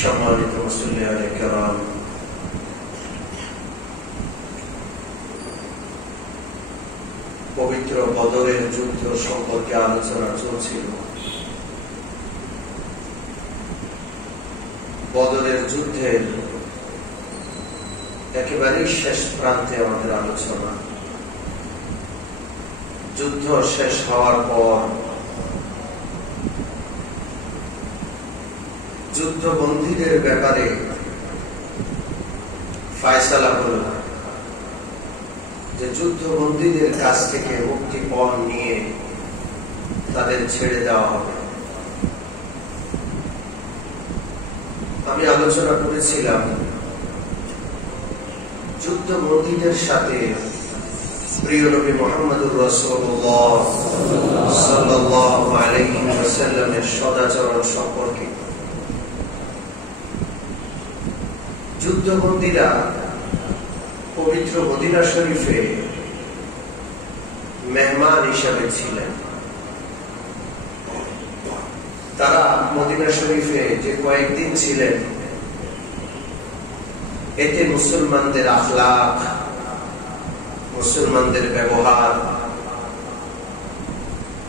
সম্মানিত মুসল্লিয়ানে কেরাম, পবিত্র বদরের যুদ্ধ সম্পর্কে আলোচনা চলছিল। বদরের যুদ্ধের একেবারেই শেষ প্রান্তে আমাদের আলোচনা। যুদ্ধ শেষ হওয়ার পর যুদ্ধবন্দীদের ব্যাপারে ফায়সালা হল যে যুদ্ধবন্দীদের কাছ থেকে মুক্তিপণ নিয়ে তাদের ছেড়ে দেওয়া হবে। আমি আলোচনা করেছিলাম যুদ্ধবন্দীদের সাথে প্রিয় নবী মুহাম্মদুর রাসূলুল্লাহ সাল্লাল্লাহু আলাইহি ওয়াসাল্লামের সদাচরণ সম্পর্কে। যুদ্ধবন্দীরা পবিত্র মদিনা শরীফে মেহমান হিসাবে ছিলেন। তারা মদিনা শরীফে যে কয়েকদিন ছিলেন, এতে মুসলমানদের আখলাক, মুসলমানদের ব্যবহার,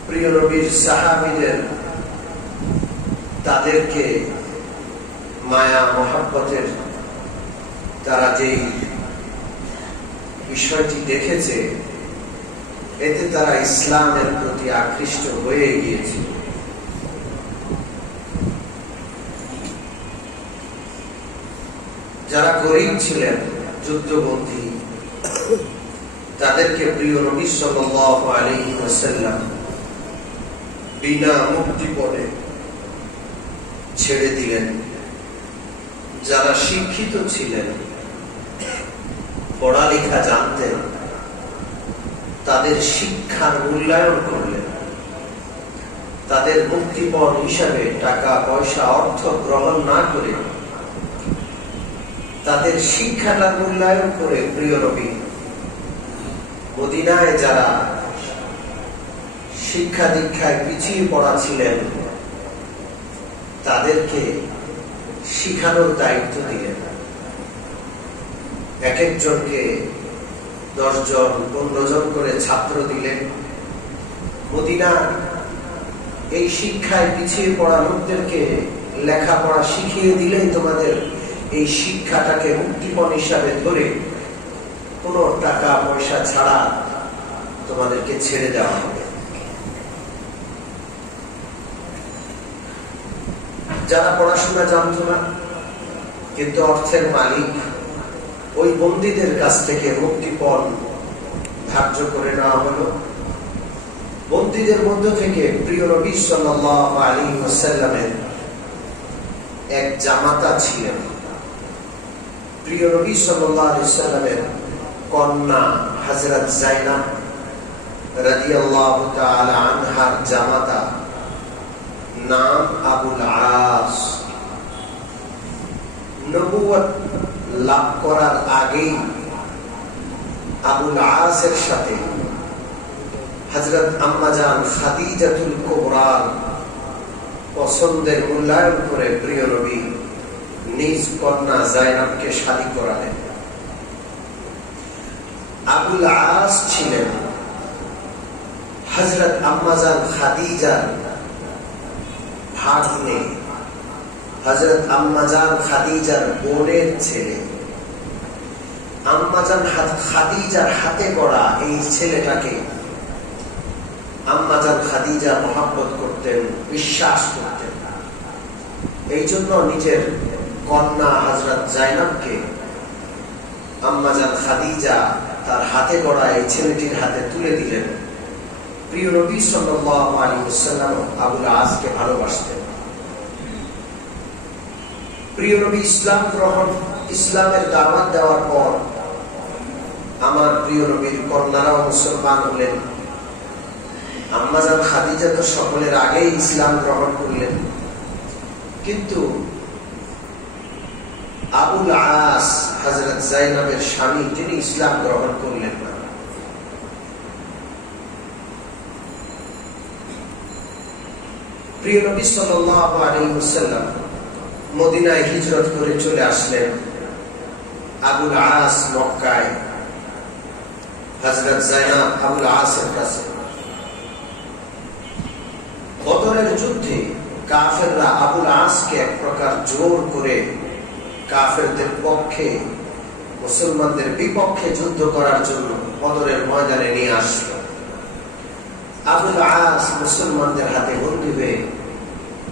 প্রিয় নবীর সাহাবীদের তাদেরকে মায়া মহব্বতের তারা যেই বিষয়টি দেখেছে, এতে তারা ইসলামের প্রতি আকৃষ্ট হয়ে গিয়েছে। যারা গরীব ছিলেন, যুদ্ধবন্দী, তাদেরকে প্রিয় নবী সাল্লাল্লাহু আলাইহি ওয়াসাল্লাম বিনা মুক্তিপণে ছেড়ে দিলেন। যারা শিক্ষিত ছিলেন, পড়ালেখা জানতেন, তাদের শিক্ষার মূল্যায়ন করলেন। তাদের মুক্তিপণ হিসাবে টাকা পয়সা অর্থ গ্রহণ না করে তাদের শিক্ষাটার মূল্যায়ন করে প্রিয় নবী মদিনায় যারা শিক্ষা দীক্ষায় পিছিয়ে পড়া ছিলেন, তাদেরকে শিখানোর দায়িত্ব দিলেন। এক একজনকে 10 জন 15 জন করে ছাত্র দিলেন। মদিনা এই শিক্ষায় পিছিয়ে পড়া লোকদেরকে লেখাপড়া শিখিয়ে দিলেই তোমাদের এই শিক্ষাটাকে মুক্তিপণ হিসাবে ধরে কোনো টাকা পয়সা ছাড়া তোমাদেরকে ছেড়ে দেওয়া হবে। যারা পড়াশোনা জানতো না কিন্তু অর্থের মালিক, ওই বন্দীদের কাছ থেকে মুক্তিপণ ধার্য করে নেওয়া হলো। বন্দীদের মধ্য থেকে প্রিয় নবী সাল্লাল্লাহু আলাইহি ওয়াসাল্লামের এক জামাতা ছিলেন। প্রিয় নবী সাল্লাল্লাহু আলাইহি ওয়াসাল্লামের কন্যা হযরত যায়েনব রাদিয়াল্লাহু তাআলা আনহার জামাতা, নাম আবুল আস। নবুয়ত লাভ করার আগেই আবুল আসের সাথে হযরত আম্মা জান খাদিজাতুল কুবরার পছন্দের মূল্যায়ন করে প্রিয় নবী নিজ কন্যা যায়েনবকে শাদী করালেন। আবুল আস ছিলেন হযরত আম্মা জান খাদিজার ভাগ্নে, হযরত আম্মা জান খাদিজার বোনের ছেলে। আম্মা জান খাদিজার হাতে গড়া এই ছেলেটাকে আম্মা জান খাদিজা মহব্বত করতেন, বিশ্বাস করতেন। এই জন্য নিজের কন্যা হযরত যায়েনবকে আম্মা জান খাদিজা তার হাতে গড়া এই ছেলেটির হাতে তুলে দিলেন। প্রিয় নবী সাল্লাল্লাহু আলাইহি ওয়াসাল্লাম আবুল আসকে ভালোবাসতেন। প্রিয় নবী ইসলাম গ্রহণ, ইসলামের দাওয়াত দেওয়ার পর আমার প্রিয় নবীর কন্যারাও মুসলমান হলেন। আম্মা জান খাদিজা তো সকলের আগেই ইসলাম গ্রহণ করলেন, কিন্তু আবুল আস হযরত যায়েনবের স্বামী, তিনি ইসলাম গ্রহণ করলেন না। প্রিয় নবী সাল্লাল্লাহু আলাইহি ওয়াসাল্লাম মদিনায় হিজরত করে চলে আসলেন। আবুল আস মক্কায় হযরত যায়েনব আবুল আসের কাছে। বদরের যুদ্ধে কাফেররা আবুল আসকে এক প্রকার জোর করে কাফেরদের পক্ষে মুসলমানদের বিপক্ষে যুদ্ধ করার জন্য বদরের ময়দানে নিয়ে আসলো। আবুল আস মুসলমানদের হাতে বন্দী হয়ে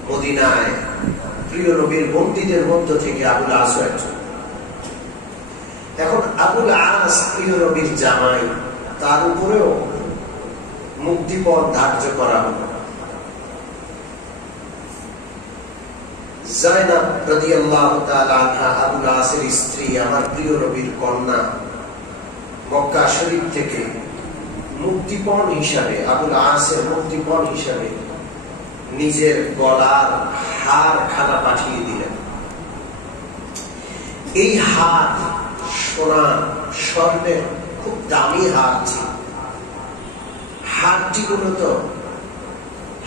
মদিনায়, প্রিয় নবীর বন্দীদের মধ্য থেকে আবুল আস একজন। এখন আবুল আস প্রিয় নবীর জামাই, তার উপরেও মুক্তিপণ ধার্য করা হলো। যায়েনব রাদিয়াল্লাহু তাআলা আনহা আবুল আসের স্ত্রী, আমার প্রিয় নবীর কন্যা, মক্কা শরীফ থেকে মুক্তিপণ হিসাবে, আবুল আসের মুক্তিপণ হিসাবে নিজের গলার হার খানা পাঠিয়ে দিলেন। এই হার সোনা স্বর্ণের খুব দামি হার ছিল। হারটি মূলত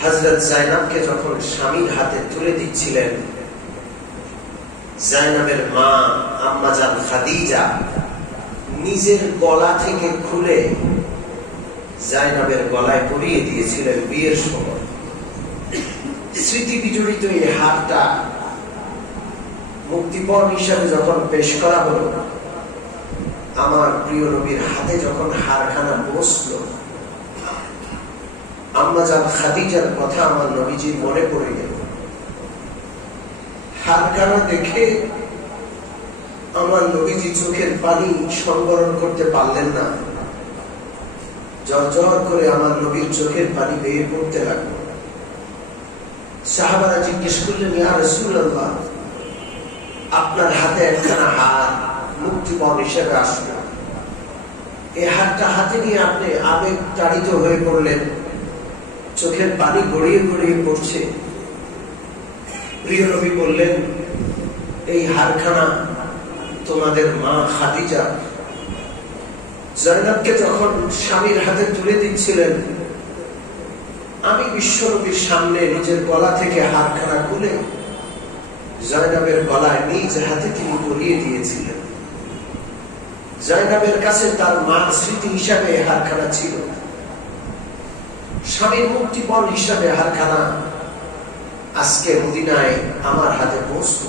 হযরত যায়েনবকে যখন স্বামীর হাতে তুলে দিচ্ছিলেন, যায়েনবের মা আম্মাজান খাদিজা নিজের গলা থেকে খুলে যায়েনবের গলায় পরিয়ে দিয়েছিলেন বিয়ের সময়। স্মৃতি বিজড়িত এই হারটা মুক্তিপণ হিসাবে যখন পেশ করা হলো, আমার প্রিয় নবীর হাতে যখন হারখানা বসলো, আম্মাজান খাদিজার কথা আমার নবীজির মনে পড়ে গেল। হারখানা দেখে আমার নবীজি চোখের পানি সংবরণ করতে পারলেন না। ঝরঝর করে আমার নবীর চোখের পানি বেয়ে পড়তে লাগলো। সাহাবারা জিজ্ঞেস করলেন, ইয়া রাসূলুল্লাহ, আপনার হাতে একখানা হার মুক্তিপণ হিসেবে আসলো, এই হারটা হাতে নিয়ে আপনি আবেগ তাড়িত হয়ে পড়লেন, চোখের পানি গড়িয়ে গড়িয়ে পড়ছে। প্রিয় নবী বললেন, এই হারখানা তোমাদের মা খাদিজা যায়েনবকে যখন স্বামীর হাতে তুলে দিচ্ছিলেন, আমি বিশ্বনবীর সামনে নিজের গলা থেকে হারখানা খুলে যায়েনবের গলায় নিজ হাতে তিনি পরিয়ে দিয়েছিলেন। যায়েনবের কাছে তার মার স্মৃতি হিসাবে হারখানা ছিল, স্বামীর মুক্তিপণ হিসাবে হারখানা আজকে মদিনায় আমার হাতে পৌঁছল।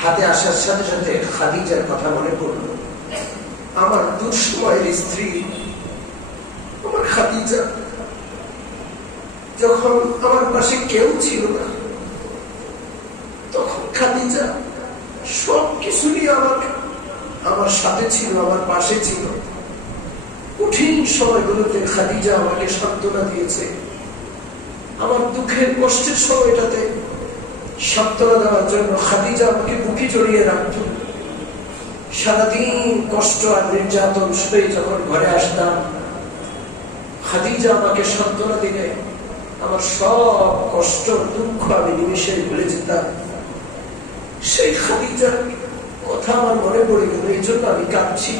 হাতে আসার সাথে সাথে খাদিজার কথা মনে পড়ল। আমার দুঃসময়ের স্ত্রী আমার খাদিজা, যখন আমার পাশে কেউ ছিল না, তখন খাদিজা সবকিছু নিয়ে আমার সাথে ছিল, আমার পাশে ছিল। কঠিন সময়গুলোতে খাদিজা আমাকে সান্ত্বনা দিয়েছে। আমার দুঃখের কষ্টের সময়টাতে সান্ত্বনা দেওয়ার জন্য খাদিজা আমাকে বুকে জড়িয়ে রাখত। সারাদিন কষ্ট আর নির্যাতন সয়ে যখন ঘরে আসতাম, খাদিজা আমাকে সান্ত্বনা দিলে আমার সব কষ্ট দুঃখ আমি নিমেষে ভুলে যেতাম। সেই খাদিজার কথা আমার মনে পড়ে গেল, এই জন্য আমি কাঁদছি।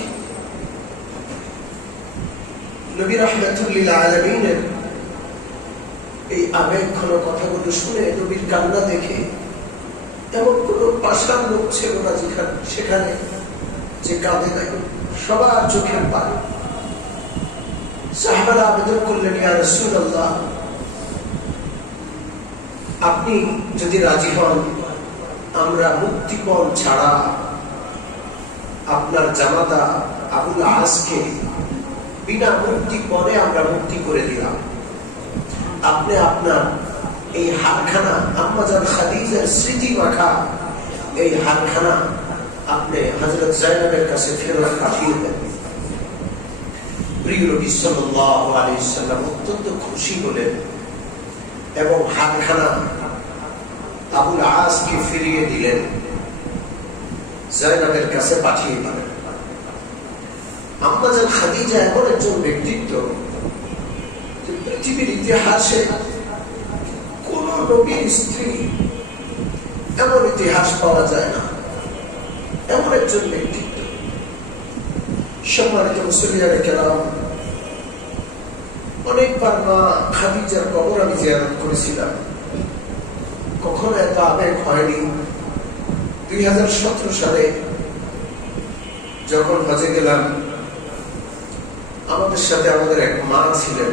নবী রাহমাতুল লিল আলামিনের এই আবেগঘন কথাগুলো শুনে, নবীর কান্না দেখে এমন কোন পাষাণ লোক ছিল না সেখানে যে কাঁদে নাই। সবার চোখের পানি। সাহাবারা আবেদন করলেন, ইয়া রাসূলুল্লাহ, আপনি যদি রাজি হন, আমরা মুক্তিপণ ছাড়া আপনার জামাতা আবুল আসকে বিনা মুক্তিপণে আমরা মুক্তি করে দিলাম। আপনি আপনার এই হারখানা, আম্মাজান খাদিজার স্মৃতি মাখা এই হারখানা আপনি হযরত যায়েনবের কাছে ফেরত পাঠিয়ে দেন। প্রিয় নবী সাল্লাল্লাহু আলাইহি ওয়াসাল্লাম অত্যন্ত খুশি হলেন এবং হারখানা আবুল আসকে ফিরিয়ে দিলেন, যায়েনবের কাছে পাঠিয়ে দিলেন। আম্মাজান খাদিজা এমন একজন ব্যক্তিত্ব, পৃথিবীর ইতিহাসে কোন নবীর স্ত্রী এমন ইতিহাস পাওয়া যায় না। এমন একজন ব্যক্তিত্ব। সম্মানিত মুসলিয়ানে কেরাম, অনেকবার মা খাদিজার কবর আমি জিয়ারত করেছিলাম। কখনো এত আবেগ হয়নি। 2017 সালে যখন হজে গেলাম, আমাদের সাথে আমাদের এক মা ছিলেন,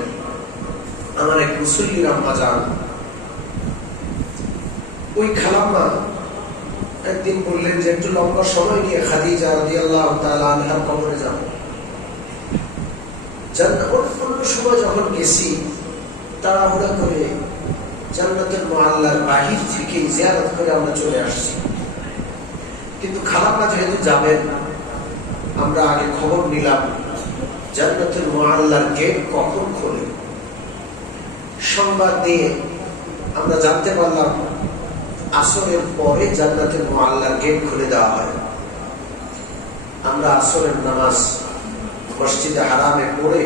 আমার এক মুসল্লির আম্মা যান। ওই খালাম্মা একদিন বললেন যে একটু লম্বা সময় নিয়ে খাদিজা রাদিয়াল্লাহু তাআলা আনহার কবরে যাব। অন্য সময় যখন গেছি তাড়াহুড়া করে জান্নাতুল মুআল্লার বাহির থেকে জিয়ারত করে আমরা চলে আসছি, কিন্তু খালাম্মা যেহেতু যাবেন, আমরা আগে খবর নিলাম জান্নাতুল মুআল্লার গেট কখন খোলে। সংবাদ দিয়ে আমরা জানতে পারলাম আসরের পরে জান্নাতুল মুআল্লার গেট খুলে দেওয়া হয়। আমরা আসরের নামাজ মসজিদে হারামে পড়ে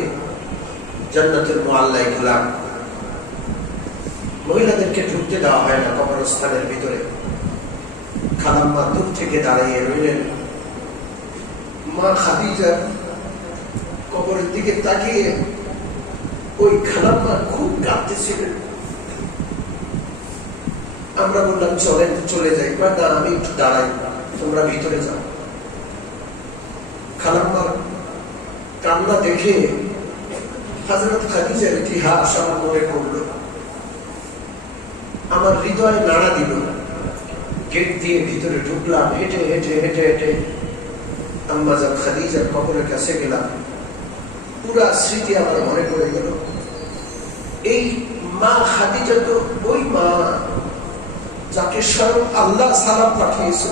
জান্নাতুল মুআল্লায় গেলাম। মহিলাদেরকে ঢুকতে দেওয়া হয় না কবরস্থানের ভিতরে। খালাম্মা দূর থেকে দাঁড়িয়ে রইলেন। মা খাদিজা কবরের দিকে তাকিয়ে ওই খালাম্মা খুব কাঁদতেছিলেন। আমরা বললাম চলেন চলে যাই। না, আমি একটু দাঁড়াই, তোমরা ভিতরে যাও। খালাম্মার কান্না দেখে হযরত খাদিজার ইতিহাস আমার মনে পড়ল, আমার হৃদয়ে নাড়া দিল। গেট দিয়ে ভিতরে ঢুকলাম, হেঁটে হেঁটে হেঁটে হেঁটে আম্মা জান খাদিজার কবরের কাছে গেলাম। পুরা স্মৃতি আমার মনে পড়ে গেল। এই মা খাদিজা তো ওই মা যাকে স্বয়ং আল্লাহ সালাম পাঠিয়েছে।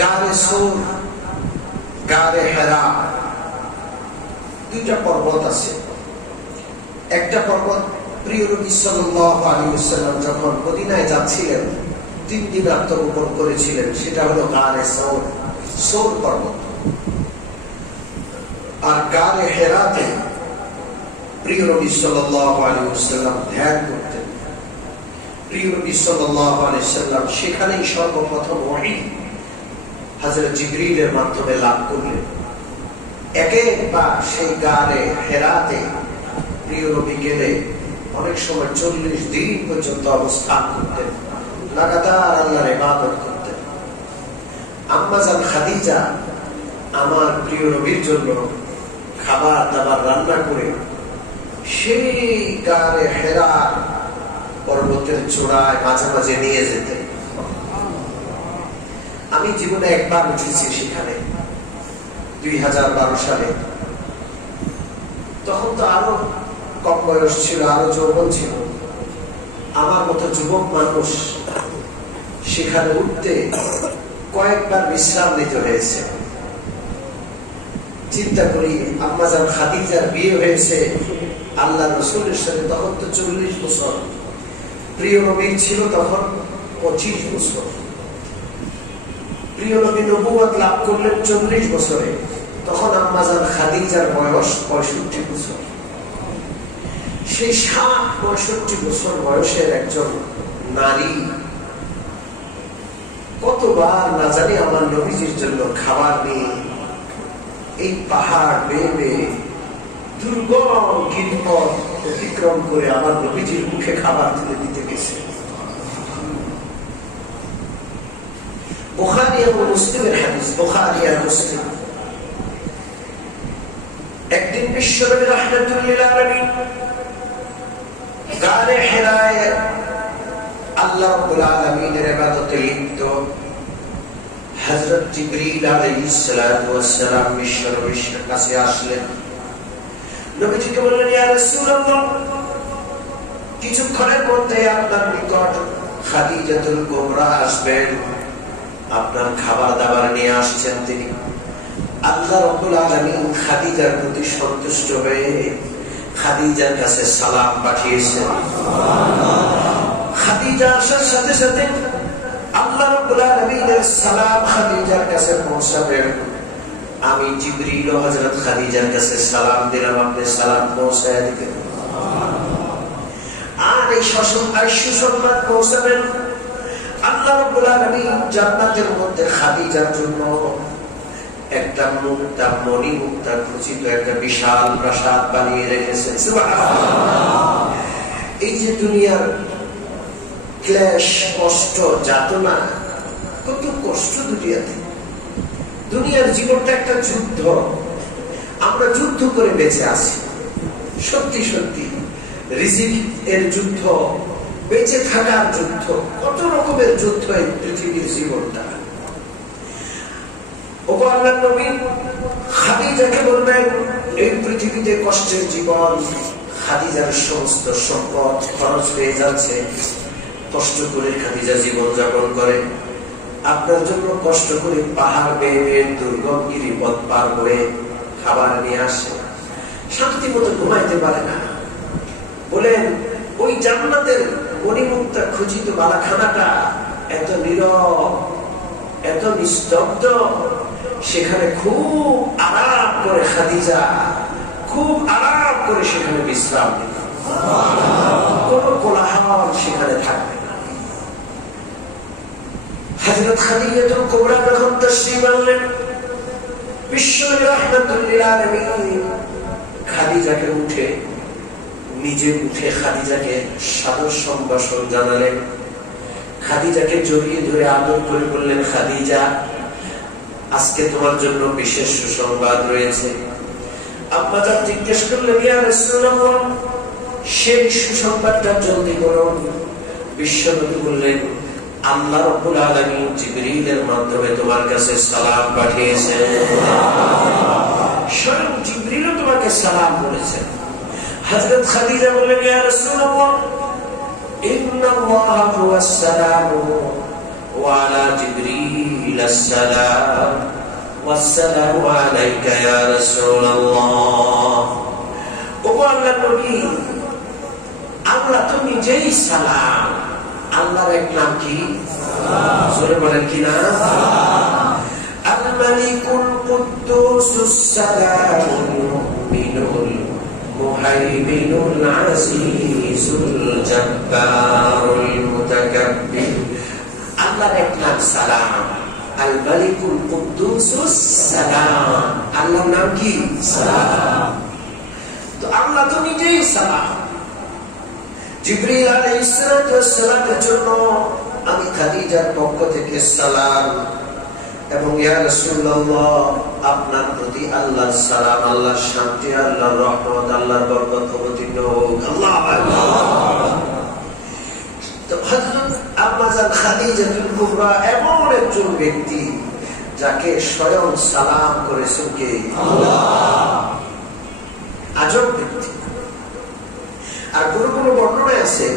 গারে সোর, গারে হেরা, দুইটা পর্বত আছে। একটা পর্বত প্রিয় নবী সাল্লাল্লাহু আলাইহি ওয়াসাল্লাম যখন মদিনায় যাচ্ছিলেন 3 দিন আত্মগোপন করেছিলেন, সেটা হলো গারে সোর, সোর পর্বত। আর গারে হেরাতে প্রিয় নবী সাল্লাল্লাহু আলাইহি ওয়াসাল্লাম ধ্যান করতেন। প্রিয় নবী সাল্লাল্লাহু আলাইহি ওয়াসাল্লাম সেখানেই সর্বপ্রথম ওহী হযরত জিবরিলের মাধ্যমে লাভ করলেন। একবার সেই গারে হেরাতে প্রিয় নবী গেলে অনেক সময় 40 দিন পর্যন্ত অবস্থান করতেন, লাগাতার আল্লাহর ইবাদত করতেন। আম্মা জান খাদিজা আমার প্রিয় নবীর জন্য খাবার দাবার রান্না করে সেই গারে হেরা পর্বতের চূড়ায় মাঝে মাঝে নিয়ে যেতেন। আমি জীবনে একবার উঠেছি সেখানে 2012 সালে। তখন তো আরো কম বয়স ছিল, আরো যৌবন ছিল। আমার মতো যুবক মানুষ সেখানে উঠতে কয়েকবার বিশ্রাম নিতে হয়েছে। চিন্তা করি, আম্মা জান খাদিজার বিয়ে হয়েছে আল্লাহ রাসূলের সাথে, তখন তো 40 বছর। প্রিয় নবীর ছিল তখন 25 বছর। প্রিয় নবী নবুয়ত লাভ করলেন 40 বছরে, তখন আম্মা জান খাদিজার বয়স 65 বছর। সেই 60-65 বছর বয়সের একজন নারী কতবার না জানি আমার নবীজির জন্য খাবার নিয়ে এই পাহাড় বেয়ে বেয়ে দুর্গম গিরিপথ অতিক্রম করে আমার নবীজির মুখে খাবার তুলে দিতে গেছে। বুখারী এবং মুসলিমের হাদিস, বুখারী আর মুসলিম। একদিন বিশ্বনবী রাহমাতুল লিল আলামিন গারে হেরায় আল্লাহ রাব্বুল আলামিনের ইবাদতে লিপ্ত। হযরত জিবরিল আলাইহিস সালাতু ওয়াস সালাম বিশ্বনবীর কাছে আসলেন। নবীজিকে বললেন, ইয়া রাসূলুল্লাহ, কিছুক্ষণের মধ্যে আপনার নিকট খাদিজাতুল কুবরা আসবেন, আপনার খাবার দাবার নিয়ে আসছেন তিনি। আল্লাহ রাব্বুল আলামিন খাদিজার প্রতি সন্তুষ্ট হয়ে খাদিজার কাছে সালাম পাঠিয়েছেন। খাদিজা আসার সাথে সাথে আল্লাহ রাব্বুল আলামিনের সালাম খাদিজার কাছে পৌঁছাবে। আমি জিবরিল ও হযরত খাদিজার কাছে সালাম দিলাম, আপনি সালাম পৌঁছায় দিবেন। আর এই সুসংবাদ পৌঁছাবেন, আল্লাহ রাব্বুল আলামিন জান্নাতের মধ্যে খাদিজার জন্য একটা মুক্তা মণি মুক্তা খচিত একটা বিশাল প্রাসাদ বানিয়ে রেখেছেন। এই যে দুনিয়ার ক্লেশ, কষ্ট, যাতনা, কত কষ্ট দুনিয়াতে। দুনিয়ার জীবনটা একটা যুদ্ধ, আমরা যুদ্ধ করে বেঁচে আছি। সত্যি সত্যি রিজিক এর যুদ্ধ, বেঁচে থাকার যুদ্ধ, কত রকমের যুদ্ধ এই পৃথিবীর জীবনটা। আল্লাহর নবী খাদিজাকে বলবেন, এই পৃথিবীতে কষ্টের জীবন, খাদিজার সমস্ত সম্পদ খরচ হয়ে যাচ্ছে, কষ্ট করে খাদিজা জীবন যাপন করে, আপনার জন্য কষ্ট করে পাহাড় বেয়ে দুর্গম গিরিপথ পার করে খাবার নিয়ে আসে, শান্তি মতো ঘুমাইতে পারে না। বলেন ওই জান্নাতের মণিমুক্তা খচিত বালাখানাটা এত নীরব, এত নিস্তব্ধ, সেখানে খুব আরাম করে খাদিজা খুব আরাম করে সেখানে বিশ্রাম নিত, কোন কোলাহল সেখানে থাকবে না। হযরত খাদিজাতুল কুবরা যখন তাশরীফ আনলেন, বিশ্বনবী রাহমাতুল লিল আলামিন খাদিজাকে নিজে উঠে খাদিজাকে সাদর সম্ভাষণ জানালেন। খাদিজাকে জড়িয়ে ধরে আদর করে বললেন, খাদিজা, আজকে তোমার জন্য বিশেষ সুসংবাদ রয়েছে। আম্মা জান জিজ্ঞেস করলেন, ইয়া রাসূলুল্লাহ, সেই সুসংবাদটা জলদি করুন। বিশ্বনবী বললেন, আল্লাহ রাব্বুল আলামিন জিবরিলের মাধ্যমে তোমার কাছে সালাম পাঠিয়েছেন। স্বয়ং জিবরিলও তোমাকে সালাম বলেছেন। হযরত খাদিজা বললেন, ইয়া রাসূলুল্লাহ, ইন্নাল্লাহা হুয়াস সালাম ওয়া আলা জিবরিল আসসালাম ওয়াসসালামু আলাইকা ইয়া রাসূলুল্লাহ। ও আল্লাহর নবী, আল্লাহ তো নিজেই সালাম। আল্লাহর এক নাম কি? সালাম। জোরে বলেন কি না? আল মালিকুল কুদ্দুসুস সালামুল মুমিনুল মুহাইমিনুল আজিজুল জাব্বারুল মুতাকাব্বির। আল্লাহর এক নাম সালাম। আল মালিকুল কুদ্দুসুস সালাম, আল্লাহর নাম কি? সালাম। তো আল্লাহ তো নিজেই সালাম। জিবরিল আলাইহিস সালামের জন্য আমি খাদিজার পক্ষ থেকে সালাম, এবং ইয়া রাসূলুল্লাহ, আপনার প্রতি আল্লাহর সালাম, আল্লাহর শান্তি, আল্লাহর রহমত, আল্লাহর বরকত অবতীর্ণ হোক। আল্লাহু আকবার। তো হযরত আম্মা জান খাদিজাতুল কুবরা এমন একজন ব্যক্তি যাকে স্বয়ং সালাম করেছেন কে? আল্লাহ। আজব ব্যক্তি। আর কোন কোন বর্ণনায় আছে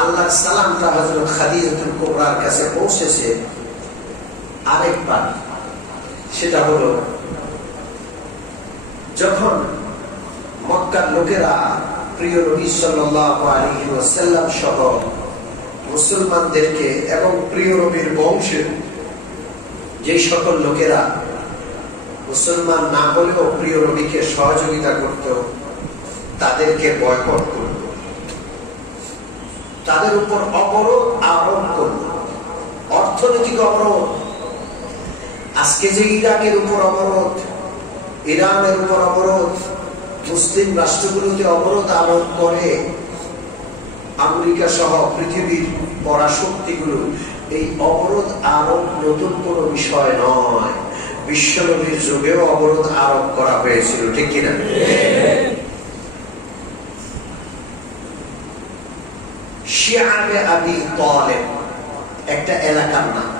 আল্লাহর সালামটা হযরত খাদিজাতুল কুবরার কাছে পৌঁছেছে আরেকবার। সেটা হলো যখন মক্কার লোকেরা প্রিয় নবী সাল্লাল্লাহু আলাইহি ওয়াসাল্লাম সহ মুসলমানদেরকে এবং প্রিয় নবীর বংশের যে সকল লোকেরা মুসলমান না হলেও প্রিয় নবীকে সহযোগিতা করত, তাদেরকে বয়কট করত, তাদের উপর অবরোধ আরোপ করত, অর্থনৈতিক অবরোধ। আজকে যে ইরাকের উপর অবরোধ, ইরানের উপর অবরোধ, মুসলিম রাষ্ট্রগুলোতে অবরোধ আরোপ করে আমেরিকা সহ পৃথিবীর পরাশক্তিগুলো, এই অবরোধ আরোপ নতুন কোনো বিষয় নয়। বিশ্বনবীর যুগেও অবরোধ আরোপ করা হয়েছিল, ঠিক কিনা? শিয়াবে আবি তালেব একটা এলাকার নাম,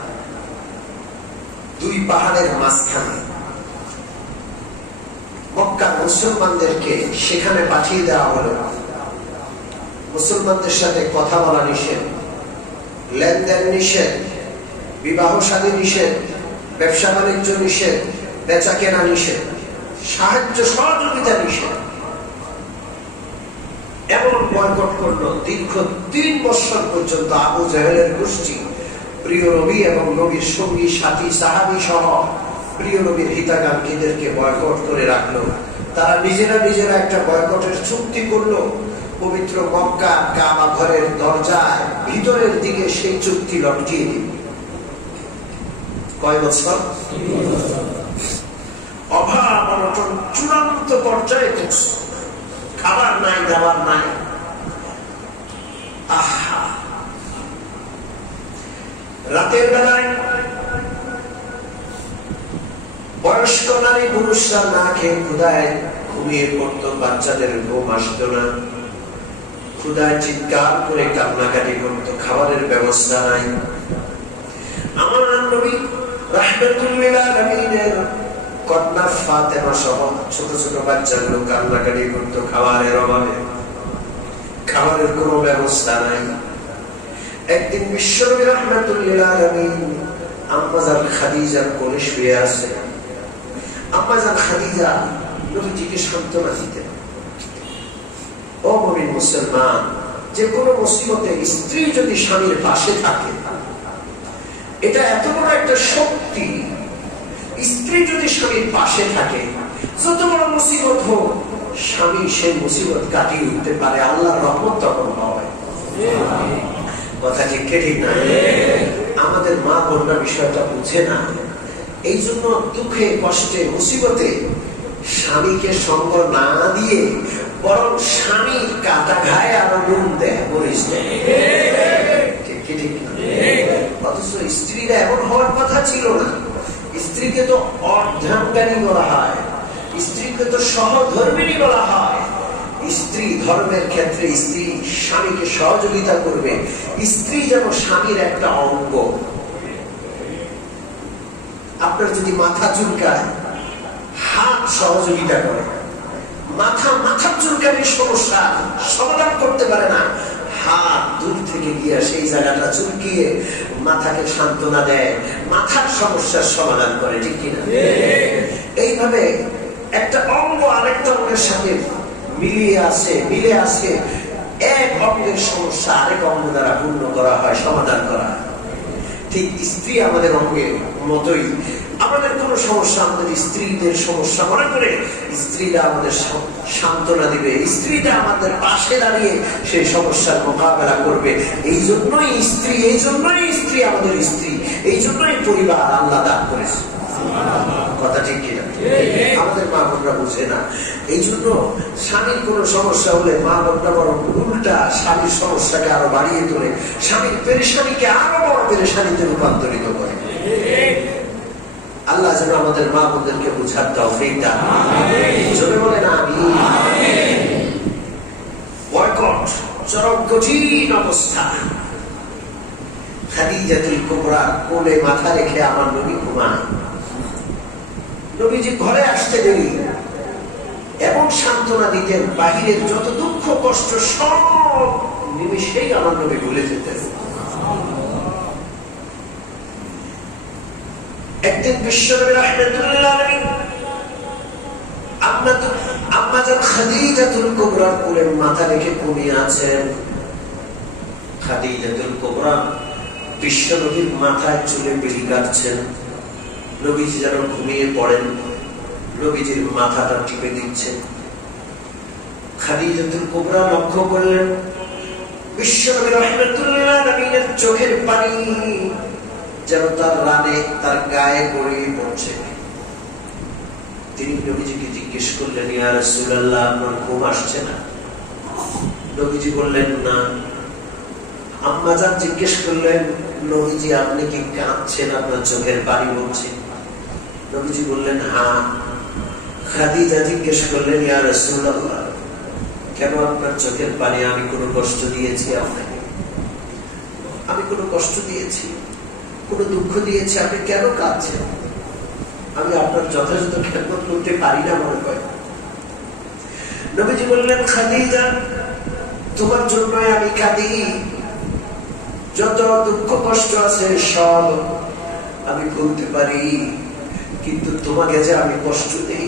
দুই পাহাড়ের মাঝখানে। মক্কার মুসলমানদেরকে সেখানে পাঠিয়ে দেওয়া হলো। মুসলমানদের সাথে কথা বলা নিষেধ, লেনদেন নিষেধ, বিবাহ শাদী নিষেধ, ব্যবসা বাণিজ্য নিষেধ, বেচা কেনা নিষেধ, সাহায্য সহযোগিতা নিষেধ। এমন বয়কট করলো দীর্ঘ 3 বছর পর্যন্ত। আবু জাহেলের গোষ্ঠী প্রিয় নবী এবং নবীর সঙ্গী সাথী সাহাবী সহ প্রিয় নবীর হিতাকাঙ্ক্ষীদেরকে বয়কট করে রাখলো। তারা নিজেরা একটা বয়কটের চুক্তি করলো। পবিত্র মক্কা কাবা ঘরের দরজায় ভিতরের দিকে সেই চুক্তি লটকিয়ে দিল। কয় বছর? অনটন চূড়ান্ত পর্যায়ে পৌঁছে, খাবার নাই, দাবার নাই। আহা, রাতের বেলায় বয়স্ক নারী পুরুষরা না খেয়ে ক্ষুধায় ঘুমিয়ে পড়তো, বাচ্চাদের ঘুম আসতো না, ক্ষুধায় চিৎকার করে কান্নাকাটি করতো, খাবারের ব্যবস্থা নাই। আমার নবী রাহমাতুল লিল আলামিনের কন্যা ফাতেমা সহ ছোট ছোট বাচ্চাগুলো কান্নাকাটি করতো খাবারের অভাবে, খাবারের কোনো ব্যবস্থা নাই। একদিন বিশ্বনবী রাহমাতুল লিল আলামিন আম্মা জান খাদিজার কোলে শুয়ে আছে। আম্মা জান খাদিজা নবীজিকে সান্ত্বনা দিতেন। ও মুমিন মুসলমান, যে কোনো মুসিবতে স্ত্রী যদি স্বামীর পাশে থাকে, এটা এত বড় একটা শক্তি। স্ত্রী যদি স্বামীর পাশে থাকে, যত বড় মুসিবত হোক, স্বামী সেই মুসিবত কাটিয়ে উঠতে পারে। আল্লাহর রহমত তখন হয়। কথা ঠিক ঠিক না? আমাদের মা বোনরা বিষয়টা বুঝে না, এই জন্য দুঃখে কষ্টে মুসিবতে স্বামীকে সঙ্গ না দিয়ে বরং স্বামীর কাটা ঘায়ে আরো নুন দেয়, মরিচ দেয়। ঠিক ঠিক না? অথচ স্ত্রীরা এমন হওয়ার কথা ছিল না। স্ত্রীকে তো অর্ধাঙ্গানী বলা হয়, স্ত্রীকে তো সহধর্মিণী বলা হয়। স্ত্রী ধর্মের ক্ষেত্রে স্ত্রী স্বামীকে সহযোগিতা করবে, স্ত্রী যেন স্বামীর একটা অঙ্গ। আপনার যদি মাথা চুলকায়, হাত সহযোগিতা করে। মাথা চুলকানির সমস্যা সমাধান করতে পারে না, হাত দূর থেকে গিয়ে সেই জায়গাটা চুলকিয়ে মাথাকে সান্ত্বনা দেয়, মাথার সমস্যার সমাধান করে। ঠিক কিনা? এইভাবে একটা অঙ্গ আরেকটা অঙ্গের সাথে মিলে আসে, এক অঙ্গের সমস্যা আরেক অঙ্গ দ্বারা পূর্ণ করা হয়, সমাধান করা হয়। ঠিক স্ত্রী আমাদের অঙ্গের মতোই। আমাদের কোন সমস্যা আমাদের স্ত্রীদের সমস্যা মনে করে স্ত্রীরা আমাদের সান্ত্বনা দিবে, স্ত্রীরা আমাদের পাশে দাঁড়িয়ে সেই সমস্যার মোকাবেলা করবে। এই জন্যই স্ত্রী আমাদের স্ত্রী, এই জন্যই পরিবার আল্লাহ দান করেছে। কথা ঠিক কিনা? আমাদের মা বোনরা বুঝে না। এই জন্য স্বামীর কোন সমস্যা হলে মা বোনরা বরং উল্টা স্বামীর সমস্যাকে আরো বাড়িয়ে তোলে, স্বামীর পেরেশানিকে আরো বড় পেরেশানিতে রূপান্তরিত করে। আল্লাহ যেন আমাদের মা বোনদেরকে বুঝার তৌফিক দান করেন। জোরে বলেন আমিন। বয়কট, চরম কঠিন অবস্থা। খাদিজাতুল কুবরা কোলে মাথা রেখে আমার নবী ঘুমায়। নবীজি ঘরে আসতে দেরি এবং সান্ত্বনা দিতেন, বাহিরের যত দুঃখ কষ্ট সব নিমিষেই আমার নবী ভুলে যেতেন। একদিন বিশ্বনবী রাহমাতুল্লাহ আলাইহি আম্মা জান খাদিজাতুল কুবরা কোলে মাথা রেখে ঘুমিয়ে আছেন। খাদিজাতুল কুবরা বিশ্বনবীর মাথায় চুলে বিড়ি কাটছেন। নবীজি যেন ঘুমিয়ে পড়েন, নবীজির মাথাটা টিপে দিচ্ছেন। খাদিজাতুল কুবরা লক্ষ্য করলেন বিশ্বনবী রাহমাতুল্লাহ আলাইহির চোখের পানি যেন তার রানে, তার গায়ে গড়িয়ে পড়ছে। তিনি নবীজিকে জিজ্ঞেস করলেন, ইয়া রাসূলুল্লাহ, আপনার ঘুম আসছে না? নবীজি বললেন না। আম্মা জান জিজ্ঞেস করলেন, নবীজি আপনি কি কাঁদছেন, আপনার চোখের পানি পড়ছে? নবীজি বললেন হ্যাঁ। খাদিজা জিজ্ঞেস করলেন, ইয়া রাসূলুল্লাহ, কেন আপনার চোখের পানি? আমি কোনো কষ্ট দিয়েছি আপনাকে? আমি কোনো কষ্ট দিয়েছি, কোনো দুঃখ দিয়েছি? আপনি কেন কাঁদছেন? আমি আপনার যথাযথ খেদমত করতে পারি না মনে হয়। নবীজি বললেন, খাদিজা, তোমার জন্য আমি কাঁদি। যত দুঃখ কষ্ট আছে সব আমি ভুলতে পারি, কিন্তু তোমাকে যে আমি কষ্ট দেই,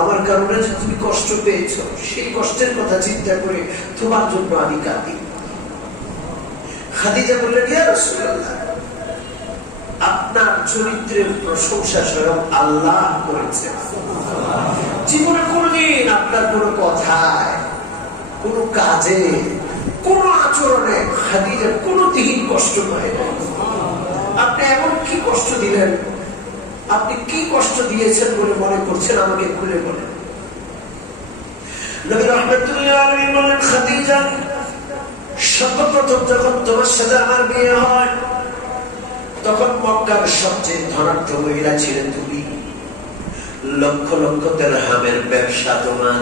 আমার কারণে যে তুমি কষ্ট পেয়েছ, সেই কষ্টের কথা চিন্তা করে তোমার জন্য আমি কাঁদি। খাদিজা বললেন, ইয়া রাসূলুল্লাহ, আপনার চরিত্রের প্রশংসা স্বয়ং আল্লাহ করেছেন। জীবনে কোনদিন আপনার কোন কথায়, কোন কাজে, কোন আচরণে খাদিজা কোন দিন কষ্ট পায় না। আপনি এমন কি কষ্ট দিলেন আপনি কি কষ্ট দিয়েছেন বলে মনে করছেন, আমাকে খুলে বলেন। নবী রাহমাতুল্লাহ আলাইহি বলেন, খাদিজা, সর্বপ্রথম যখন তোমার সাথে আমার বিয়ে হয় তখন মক্কার সবচেয়ে ধনাঢ্য মহিলা ছিলেন তুমি। লক্ষ লক্ষ দিরহামের ব্যবসা তোমার।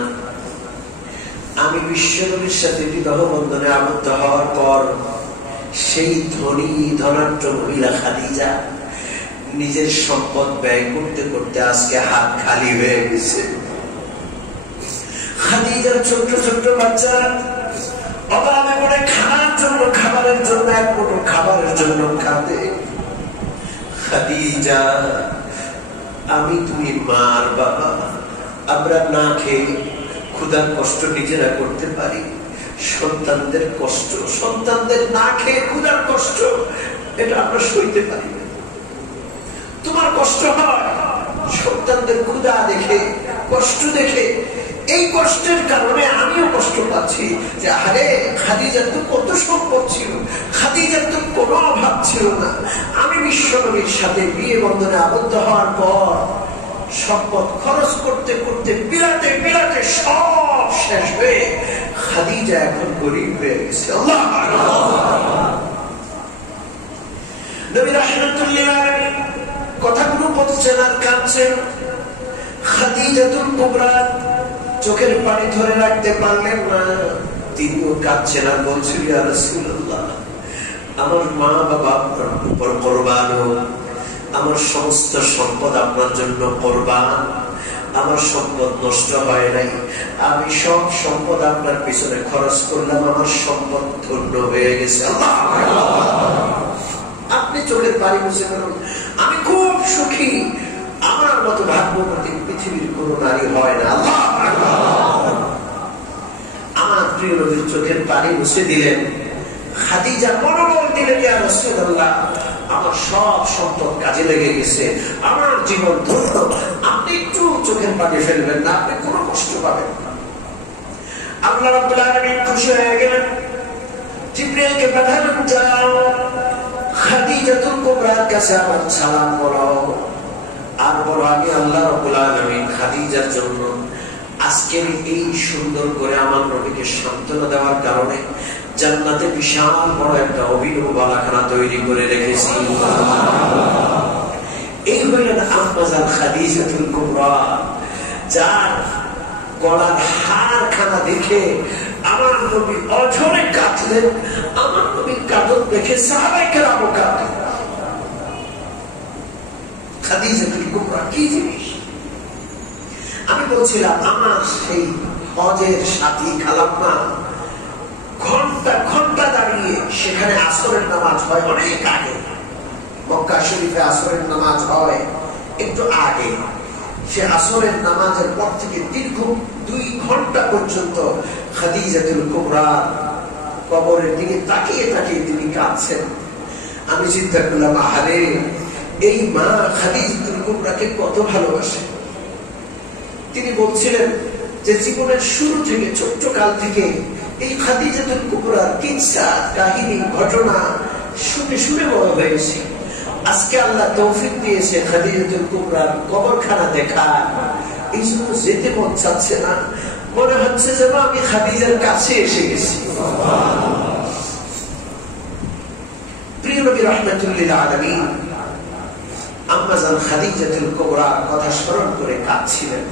আমি বিশ্বনবীর সাথে বিবাহ বন্ধনে আবদ্ধ হওয়ার পর সেই ধনী ধনাঢ্য মহিলা খাদিজা নিজের সম্পদ ব্যয় করতে করতে আজকে হাত খালি হয়ে গেছে। খাদিজার ছোট্ট ছোট্ট বাচ্চারা অভাবে পড়ে খানার জন্য, খাবারের জন্য, এক মুঠো খাবারের জন্য কাঁদে। খাদিজা, আমি তুমি মার বাবা, আমরা না খেয়ে ক্ষুধার কষ্ট নিজেরা করতে পারি, সন্তানদের কষ্ট, সন্তানদের না খেয়ে ক্ষুধার কষ্ট, এটা আমরা সইতে পারি না। তোমার কষ্ট হয় সন্তানদের ক্ষুধা দেখে, কষ্ট দেখে। এই কষ্টের কারণে আমিও কষ্ট পাচ্ছি যে আরে খাদিজার তো কত সম্পদ ছিল, খাদিজার তো কোনো অভাব ছিল না। আমি বিশ্বনবীর সাথে বিয়ে বন্ধনে আবদ্ধ হওয়ার পর সম্পদ খরচ করতে করতে বিলাতে বিলাতে সব শেষ হয়ে খাদিজা এখন গরিব হয়ে গেছে। আল্লাহ নবী রাহমাতুল্লাহ আলাইহি কথাগুলো বলছেন আর কাঁদছেন। খাদিজাতুল কুবরা চোখের পানি ধরে রাখতে পারলেন না, তিনিও কাঁদছেন আর বলছেন, ইয়া রাসূলুল্লাহ, আমার মা বাবা আপনার উপর কুরবান হোক, আমার সমস্ত সম্পদ আপনার জন্য কুরবান, আমার সম্পদ নষ্ট হয় নাই, আমি সব সম্পদ আপনার পিছনে খরচ করলাম, আমার সম্পদ ধন্য হয়ে গেছে। আল্লাহ, আপনি চোখের পানি মুছে ফেলুন, আমি খুব সুখী, আমার মতো ভাগ্যবতী পৃথিবীর কোন নারী হয় না। আল্লাহ, আমার প্রিয় নবীর চোখের পানি মুছে দিলেন। খাদিজা মনোবল দিলেন, ইয়া রাসূলুল্লাহ, আমার সব সম্পদ কাজে লেগে গেছে, আমার জীবন ধন্য, আপনি একটু চোখের পানি ফেলবেন না, আপনি কোনো কষ্ট পাবেন না। আল্লাহ রাব্বুল আলামিন খুশি হয়ে গেলেন, জিবরাইলকে পাঠালেন, যাও খাদিজাতুল কুবরার কাছে আমার সালাম বলো, আর বলো আমি আল্লাহ রাব্বুল আলামিন খাদিজার জন্য আজকের এই সুন্দর করে আমার নবীকে সান্ত্বনা দেওয়ার কারণে জান্নাতে বিশাল বড় একটা অভিনব বালাখানা তৈরি করে রেখেছি। এই হইলেন আম্মাজান খাদিজাতুল কুবরা, যার গলার হারখানা দেখে আমার নবী অঝরে কাঁদলেন। আমার নবীর কাঁদন দেখে সাহাবায়ে কেরামও কাঁদলেন। খাদিজাতুল কুবরা কি জিনিস? আমি বলছিলাম, আমার সেই হজের সাথী খালাম্মা ঘন্টা ঘন্টা দাঁড়িয়ে সেখানে আসরের নামাজ হয় অনেক আগে, মক্কা শরীফে আসরের নামাজ হয় একটু আগে। সে আসরের নামাজের পর থেকে দীর্ঘ 2 ঘন্টা পর্যন্ত খাদিজাতুল কুবরা কবরের দিকে তাকিয়ে তাকিয়ে তিনি কাঁদছেন। আমি চিন্তা করলাম, আহারে, এই মা খাদিজাতুল কুবরাকে কত ভালোবাসে। তিনি বলছিলেন যে জীবনের শুরু থেকে, ছোট্ট কাল থেকে এই খাদিজাতুল কুবরার কিচ্ছা, কাহিনী, ঘটনা শুনে শুনে বড় হয়েছে। আজকে আল্লাহ তৌফিক দিয়েছে খাদিজাতুল কুবরার কবরখানা দেখা, এই জন্য যেতে মন চাচ্ছে না, মনে হচ্ছে যেন আমি খাদিজার কাছে এসে গেছি। প্রিয় নবী রাহমাতুল্লিল আলামিন আম্মাজান খাদিজাতুল কুবরার কথা স্মরণ করে কাঁদছিলেন।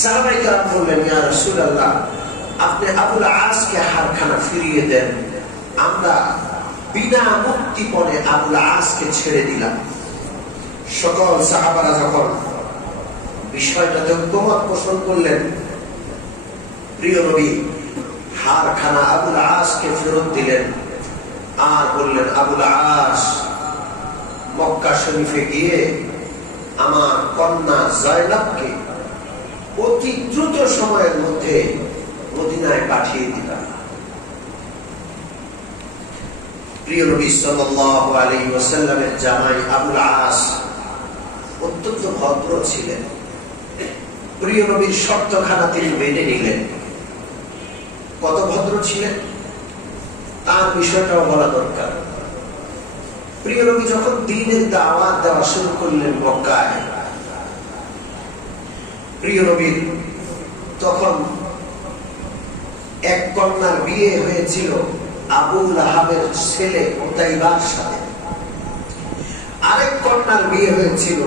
সাহাবায়ে কেরাম বললেন, ইয়া রাসূলুল্লাহ, আপনি আবুল আসকে হারখানা ফিরিয়ে দেন, আমরা বিনা মুক্তিপণে আবুল আসকে ছেড়ে দিলাম। সকল সাহাবারা যখন বিষয়টাতে ঐকমত পোষণ করলেন, প্রিয় নবী হারখানা আবুল আসকে ফেরত দিলেন আর বললেন, আবুল আস, মক্কা শরীফে গিয়ে আমার কন্যা জয়নাবকে অতি দ্রুত সময়ের মধ্যে মদিনায় পাঠিয়ে দিলাম। প্রিয় নবী সাল্লাল্লাহু আলাইহি ওয়াসাল্লামের জামাই আবুল আস অত্যন্ত ভদ্র ছিলেন। প্রিয় নবীর শর্তখানা তিনি মেনে নিলেন। কত ভদ্র ছিলেন তার বিষয়টাও বলা দরকার। প্রিয় নবী যখন দ্বীনের দাওয়াত দেওয়া শুরু করলেন মক্কায়, প্রিয় নবীর তখন এক কন্যার বিয়ে হয়েছিল আবু লাহাবের ছেলে উতাইবার সাথে, আরেক কন্যার বিয়ে হয়েছিল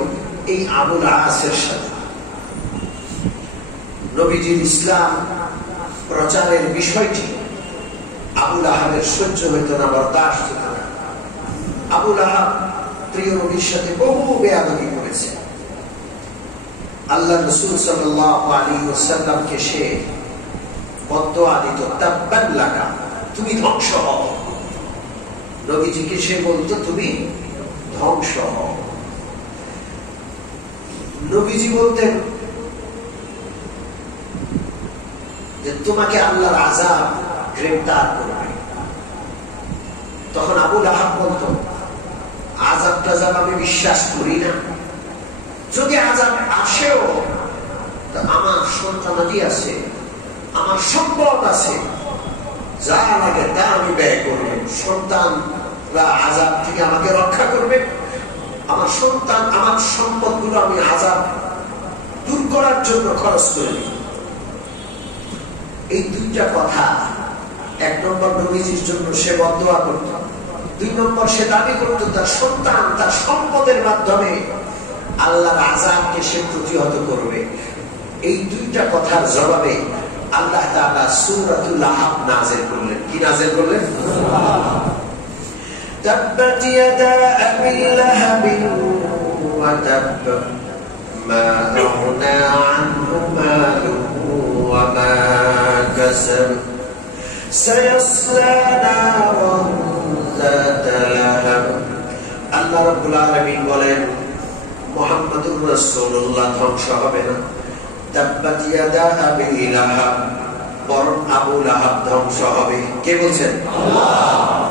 এই আবুল আসের সাথে। নবীজির ইসলাম প্রচারের বিষয়টি আবুল আহাবের সহ্য হইত না, বরদাস্ত হইত না। আবুল আহাব প্রিয় নবীর সাথে বহু বেয়াদবি করেছে। আল্লাহ রাসূল সাল্লাল্লাহু আলাইহি ওয়াসাল্লামকে সে বদদুয়া দিত, তাব্বান লাকা, তুমি ধ্বংস হও। নবীজিকে সে বলতো তুমি ধ্বংস হও। নবীজি বলতেন যে তোমাকে আল্লাহর আযাব গ্রেফতার করবে। তখন আবুল আহাব বলতো, আযাব টাযাব আমি বিশ্বাস করি না, যদি আযাব আসেও আমার সন্তানাদি আছে, আমার সম্পদ আছে, যা লাগে তা আমি ব্যয় করব, সন্তানরা আযাব থেকে আমাকে রক্ষা করবে, আমার সন্তান আমার সম্পদগুলো আমি আযাব দূর করার জন্য খরচ করে দিই। এই দুইটা কথা, এক নম্বর নবীজির জন্য সে বদদুয়া করত, দুই নম্বর সে দাবি করত তার সন্তান তার সম্পদের মাধ্যমে আল্লাহর আযাবকে সে প্রতিহত করবে। এই দুইটা কথার জবাবে আল্লাহ তাআলা সূরাতুল আহাব নাযিল করলেন। কি নাযিল করলেন? তাব্বাত ইয়াদা আবি লাহাবিন ওয়া তাব মা আগনা আনহু মালুহু ওয়া মা কাসাব সায়াসলা নারান যাতা লাহাব। আল্লাহ রাব্বুল আলামিন বলেন, মুহাম্মদুর রাসূলুল্লাহ ধ্বংস হবে না, তাব্বাত ইয়াদা আবি লাহাব, বরং আবু লাহাব ধ্বংস হবে। কে বলছেন? আল্লাহ।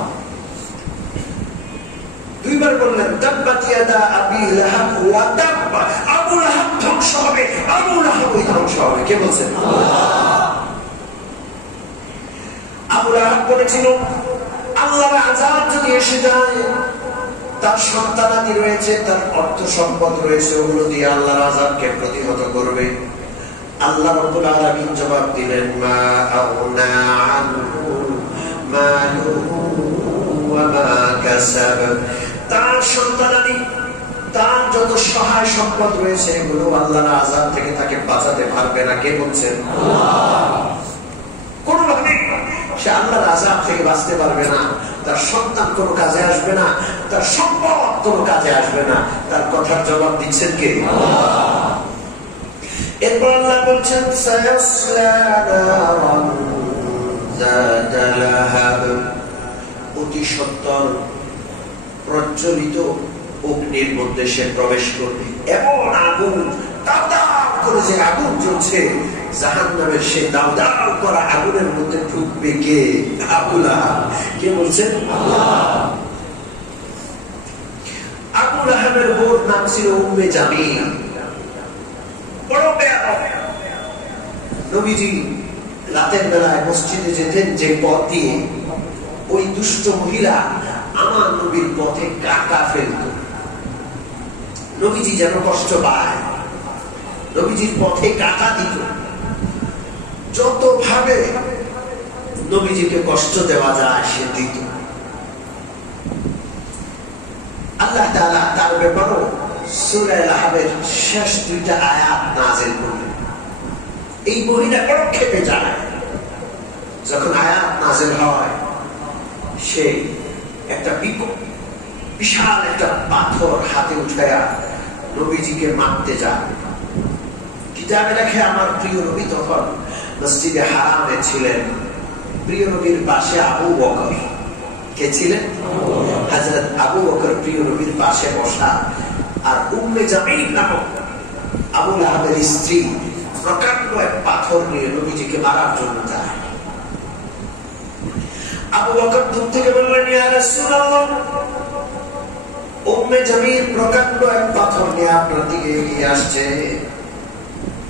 দুইবার বললেন তাব্বাত ইয়াদা আবি লাহাব ওয়া তাব, আবু লাহাব ধ্বংস হবে, আবু লাহাবই ধ্বংস হবে। কে বলছেন? আল্লাহ। আবু লাহাব বলেছিল, আল্লাহর আযাব যদি এসে যায়, তার সন্তানাদি রয়েছে, তার অর্থ সম্পদ রয়েছে, ওগুলো দিয়ে আল্লাহর আযাবকে প্রতিহত করবে। আল্লাহ রাব্বুল আলামিন জবাব দিলেন, মা আগনা আনহু মালুহু ওয়া মা কাসাব, তার সন্তানাদি, তার যত সহায় সম্পদ রয়েছে, এগুলো আল্লাহর আযাব থেকে তাকে বাঁচাতে পারবে না। কে বলছেন? আল্লাহ। কোনোভাবে সে আল্লাহর আযাব থেকে বাঁচতে পারবে না, তার সন্তান কোনো কাজে আসবে না, তার সম্পদ কোনো কাজে আসবে না। তার কথার জবাব দিচ্ছেন কে? আল্লাহ। এরপর আল্লাহ বলছেন, সায়াসলা নারান যাতা লাহাব, অতি সত্বর প্রজ্বলিত অগ্নির মধ্যে সে প্রবেশ করবে। এমন আগুন, দাউদাউ করে যে আগুন জ্বলছে, জাহান্নামের সে দাউদাউ করা আগুনের মধ্যে ঢুকবে কে? আবু লাহাব। কে বলছেন? আল্লাহ। আবু লাহাবের বোন নাম ছিল উম্মে জামিল। বড় বেয়াদব। নবীজি রাতের বেলায় মসজিদে যেতেন যে পথ দিয়ে, ওই দুষ্ট মহিলা আমার নবীর পথে কাঁটা ফেলত। নবীজি যেন কষ্ট পায়, নবীজির পথে কাঁটা দিত। যত ভাবে নবীজিকে কষ্ট দেওয়া যায় সে দিত। আল্লাহ তাআলা তার ব্যাপারও সূরা আল-আহজাবের শেষ দুইটা আয়াত নাযিল করলেন। এই মহিলা বড় ক্ষেপে যায়। যখন আয়াত নাযিল হয়, সে একটা বিশাল একটা পাথর হাতে উঠায়া নবীজিকে মারতে যায়। কিতাবে লেখে, আমার প্রিয় নবী তখন মসজিদে হারামে ছিলেন। প্রিয় নবীর পাশে আবু বকর। কে ছিলেন? হযরত আবু বকর প্রিয় নবীর পাশে বসা। আর উম্মে জামিল নামক আবু লাহাবের স্ত্রী প্রকাণ্ড এক পাথর নিয়ে নবীজিকে মারার জন্য যায়। আবু বকর দূর থেকে বললেন, ইয়া রাসূলুল্লাহ, উম্মে জামিল প্রকাণ্ড এক পাথর নিয়ে আপনার দিকে এগিয়ে আসছে।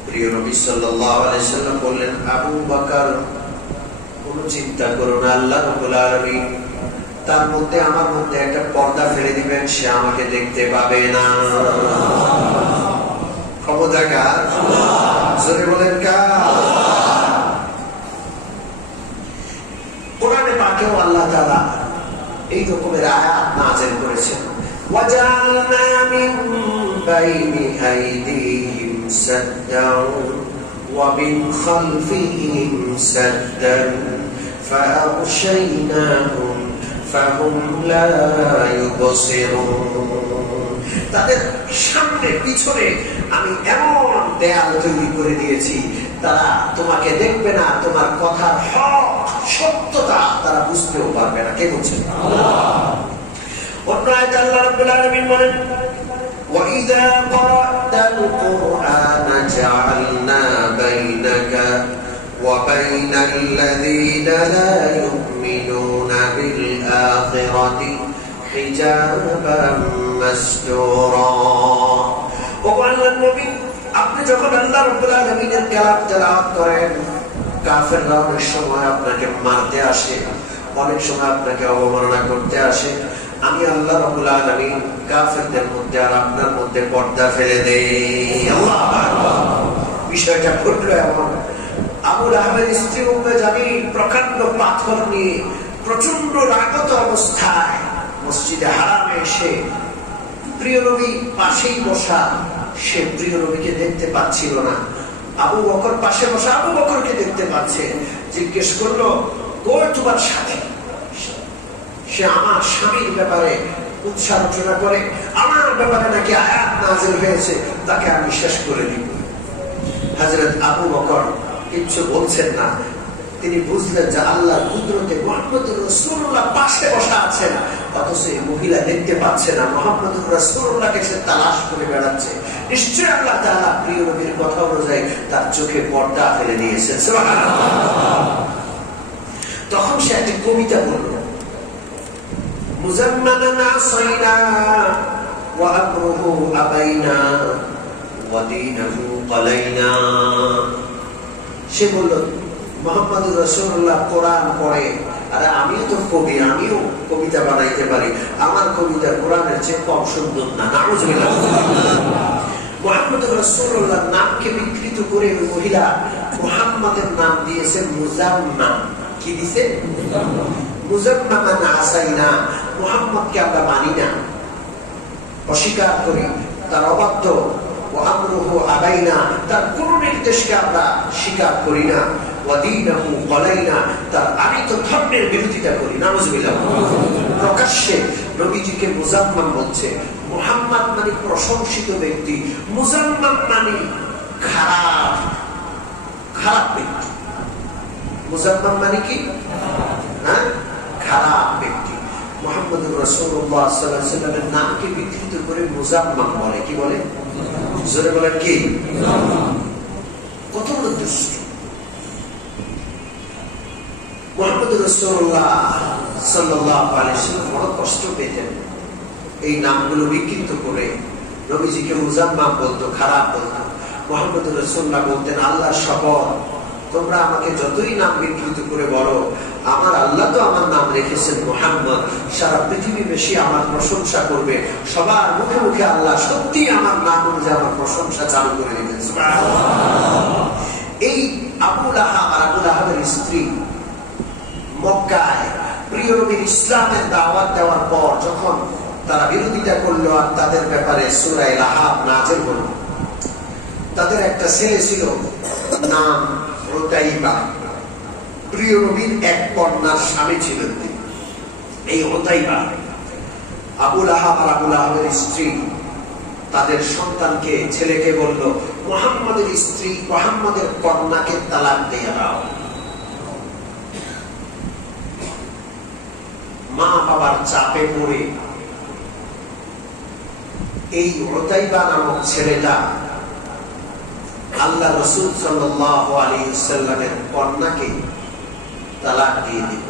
প্রিয় নবী সাল্লাল্লাহু আলাইহি সাল্লাম বললেন, আবু বকর, কোনো চিন্তা করো না, আল্লাহ রাব্বুল আলামিন তার মধ্যে আমার মধ্যে একটা পর্দা ফেলে দিবেন, সে আমাকে দেখতে পাবে না। ক্ষমতা কার? আল্লাহ। জোরে বলেন কার? কোরআনে পাকেও আল্লাহ তাআলা এই রকমের আয়াত নাযিল করেছেন। ওয়াজআলনা মিন বাইনি আইদিহিম সাদ্দান ওয়া মিন খালফিহিম সাদ্দান ফাআগশাইনাহুম ফাহুম লা ইউবসিরুন। তাদের সামনে পিছনে আমি এমন দেয়াল তৈরি করে দিয়েছি, তারা তোমাকে দেখবে না, তোমার কথার হক সত্যতা তারা বুঝতেও পারবে না। কে বলছেন? অন্য আয়াতে আল্লাহ রাব্বুল আলামিন বলেন, وَإِذَا قَرَأْتَ الْقُرْآنَ جَعَلْنَا بَيْنَكَ وَبَيْنَ الَّذِينَ لَا يُؤْمِنُونَ بِالْآخِرَةِ حِجَابًا مَسْتُورًا। ও আল্লাহর নবী, আপনি যখন আল্লাহ রাব্বুল আলামিনের কালাম তেলাওয়াত করেন, কাফেররা অনেক সময় আপনাকে মারতে আসে, অনেক সময় আপনাকে অবমাননা করতে আসে, আমি আল্লাহ রাব্বুল আলামিন কাফেরদের মধ্যে আর আপনার মধ্যে পর্দা ফেলে দেই। আল্লাহু আকবার। বিষয়টা ঘটলো এমন, আবু লাহাবের স্ত্রী উম্মে জামিল প্রকাণ্ড পাথর নিয়ে প্রচন্ড রাগত অবস্থায় মসজিদে হারামে এসে, প্রিয় নবী পাশেই বসা, সে প্রিয় নবীকে দেখতে পাচ্ছিল না। আবু বকর পাশে বসা আবু বকরকে দেখতে পাচ্ছে। জিজ্ঞেস করলো, কই তোমার সাথে? সে আমার স্বামীর ব্যাপারে উৎসারচনা করে, আমার ব্যাপারে নাকি আয়াত নাযিল হয়েছে, তাকে আমি শেষ করে দিব। হযরত আবু বকর কিছু বলছেন না। তিনি বুঝলেন যে আল্লাহর কুদরতে মুহাম্মদুর রাসূলুল্লাহ পাশে বসা আছেন, অথচ এই মহিলা দেখতে পাচ্ছে না। মুহাম্মদুর রাসূলুল্লাহকে সে তালাশ করে বেড়াচ্ছে। নিশ্চয় আল্লাহ তাআলা প্রিয় নবীর কথা অনুযায়ী তার চোখে পর্দা ফেলে দিয়েছেন। সুবহানাল্লাহ। তখন সে একটি কবিতা বলল, মুজাম্মানান আসাইনা ওয়া আমরুহু আবাইনা ওয়া দীনুহু ক্বালাইনা। সে বলল, মুহাম্মদুর রাসূলুল্লাহ কোরআন পড়ে, আরে আমিও তো কবি, আমিও কবিতা বানাইতে পারি, আমার কবিতা কোরআনের চেয়ে কম সুন্দর না। নাউযুবিল্লাহ। মুহাম্মদুর রাসূলুল্লাহর নামকে বিকৃত করে ওই মহিলা মুহাম্মাদের নাম দিয়েছে মুজাম্মাম। কি দিয়েছে? মুজাম্মামান আসাইনা। মুহাম্মদকে আমরা মানি না, অস্বীকার করি, তার অবাধ্য। ওয়া আমরুহু আবাইনা, তার কোন নির্দেশকে আমরা স্বীকার করি না। ওয়া দীনুহু ক্বালাইনা, তার আমিত ধর্মের বিরোধিতা করি। নাউযুবিল্লাহ। প্রকাশ্যে নবীজিকে মুজাম্মাম বলছে। মুহাম্মদ মানে প্রশংসিত ব্যক্তি, মুজাম্মাম মানে খারাপ খারাপ ব্যক্তি। মুজাম্মাম মানে কি? হ্যাঁ, খারাপ ব্যক্তি। মুহাম্মদুর রাসূলুল্লাহ সাল্লাল্লাহু আলাইহি ওয়াসাল্লামের নামকে বিকৃত করে মুজাম্মাম বলে। কি বলে? জোরে বলেন কি? কত বড় দুষ্ট! মুহাম্মদুর রাসূলুল্লাহ সাল্লাল্লাহু আলাইহি ওয়াসাল্লাম বড় কষ্ট পেতেন। এই নামগুলো বিকৃত করে নবীজিকে মুজাম্মাম বলতো, খারাপ বলতো। মুহাম্মদুর রাসূলুল্লাহ বলতেন, আল্লাহর শপথ, তোমরা আমাকে যতই নাম বিকৃত করে বলো, আমার আল্লাহ তো আমার নাম রেখেছেন মুহাম্মদ। সারা পৃথিবী বেশি আমার প্রশংসা করবে, সবার মুখে মুখে আল্লাহ সত্যি আমার নাম অনুযায়ী আমার প্রশংসা চালু করে দিতেন। সুবহানাল্লাহ। এই আবু লাহাব আর আবু লাহাবের স্ত্রী মক্কায় প্রিয় নবীর ইসলামের দাওয়াত দেওয়ার পর যখন তারা বিরোধিতা করলো আর তাদের ব্যাপারে সূরা লাহাব নাযিল হলো, তাদের একটা ছেলে ছিল, নাম উতাইবা। প্রিয় নবীর এক কন্যার স্বামী ছিলেন তিনি। এই উতাইবা, আবু লাহাব আর আবু লাহাবের স্ত্রী তাদের সন্তানকে, ছেলেকে বলল, মুহাম্মদের স্ত্রী, মুহাম্মদের কন্যাকে তালাক দিয়ে দাও। মা বাবার চাপে পড়ে এই উতাইবা নামক ছেলেটা আল্লাহ রাসূল সাল্লাল্লাহু আলাইহি ওয়াসাল্লামের কন্যাকে তালাক দিয়ে দিল।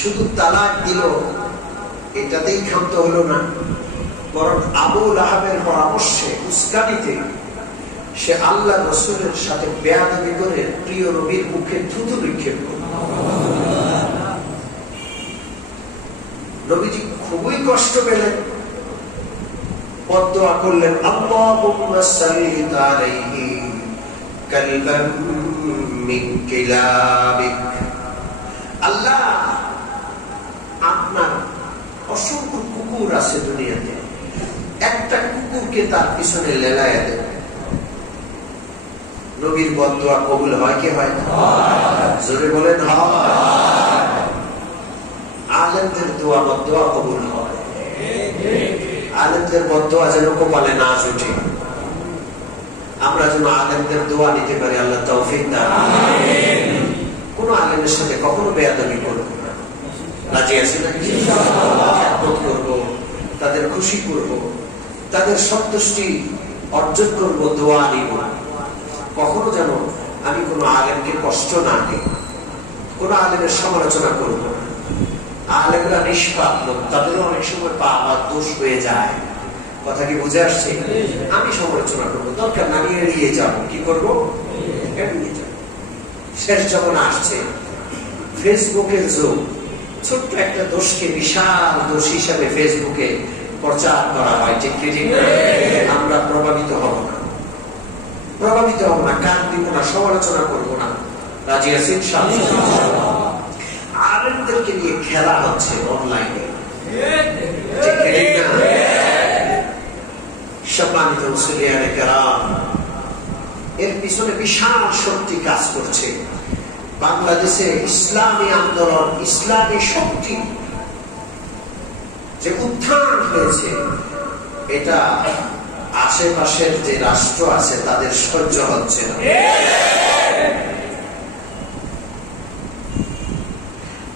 শুধু তালাক দিল, এটাতেই ক্ষান্ত হলো না, বরং আবু লাহাবের পরামর্শে, উস্কানিতে সে আল্লাহ রাসূলের সাথে বেয়াদবি করে প্রিয় নবীর মুখে থুতু নিক্ষেপ করল। নবীজি খুবই কষ্ট পেলেন, বদদুয়া করলেন, আল্লাহুম্মা সাল্লি আলাইহি কালবাম মিন কিলাবিক। আল্লাহ আপনার অসংখ্য কুকুর আছে দুনিয়াতে, একটা কুকুরকে তার পিছনে লেলায়া দেন। নবীর বদদুয়া কবুল হয় কি হয় না? জোরে বলেন হয়। আলেমদের দোয়া বদদুয়া কবুল হয়। আলেমদের বদদুয়া যেন কপালে না জুটে, আমরা যেন আলেমদের দোয়া নিতে পারি। আল্লাহ তৌফিক দান। কোন আলেমের সাথে কখনো বেয়াদবি করব না, রাজি আছি না? করব, তাদের খুশি করব, তাদের সন্তুষ্টি অর্জন করব, দোয়া নিব। কখনো যেন আমি কোন আলেমকে কষ্ট না দিই, কোন আলেমের সমালোচনা করব না। আলেমরা নিষ্পাপ লোক, তাদেরও অনেক সময় পাপ আর দোষ হয়ে যায়। কথা কি বুঝে আসছে? আমি সমালোচনা করবো, দরকার না নিয়ে এড়িয়ে যাবো। কি করবো? এড়িয়ে যাব। শেষ যখন আসছে, ফেসবুকের যুগ, ছোট্ট একটা দোষকে বিশাল দোষ হিসাবে ফেসবুকে প্রচার করা হয়। ঠিক কি ঠিক না? আমরা প্রভাবিত হব না, প্রভাবিত হব না, কান দিব না, সমালোচনা করবো না। রাজি আছেন? আলেমদেরকে নিয়ে খেলা হচ্ছে অনলাইনে। ঠিক কি ঠিক না? সম্মানিত মুসলিয়ানে কেরাম, এর পিছনে বিশাল শক্তি কাজ করছে। বাংলাদেশে ইসলামী আন্দোলন, ইসলামী শক্তি যে উত্থান হয়েছে, এটা আশেপাশের যে রাষ্ট্র আছে তাদের সহ্য হচ্ছে না।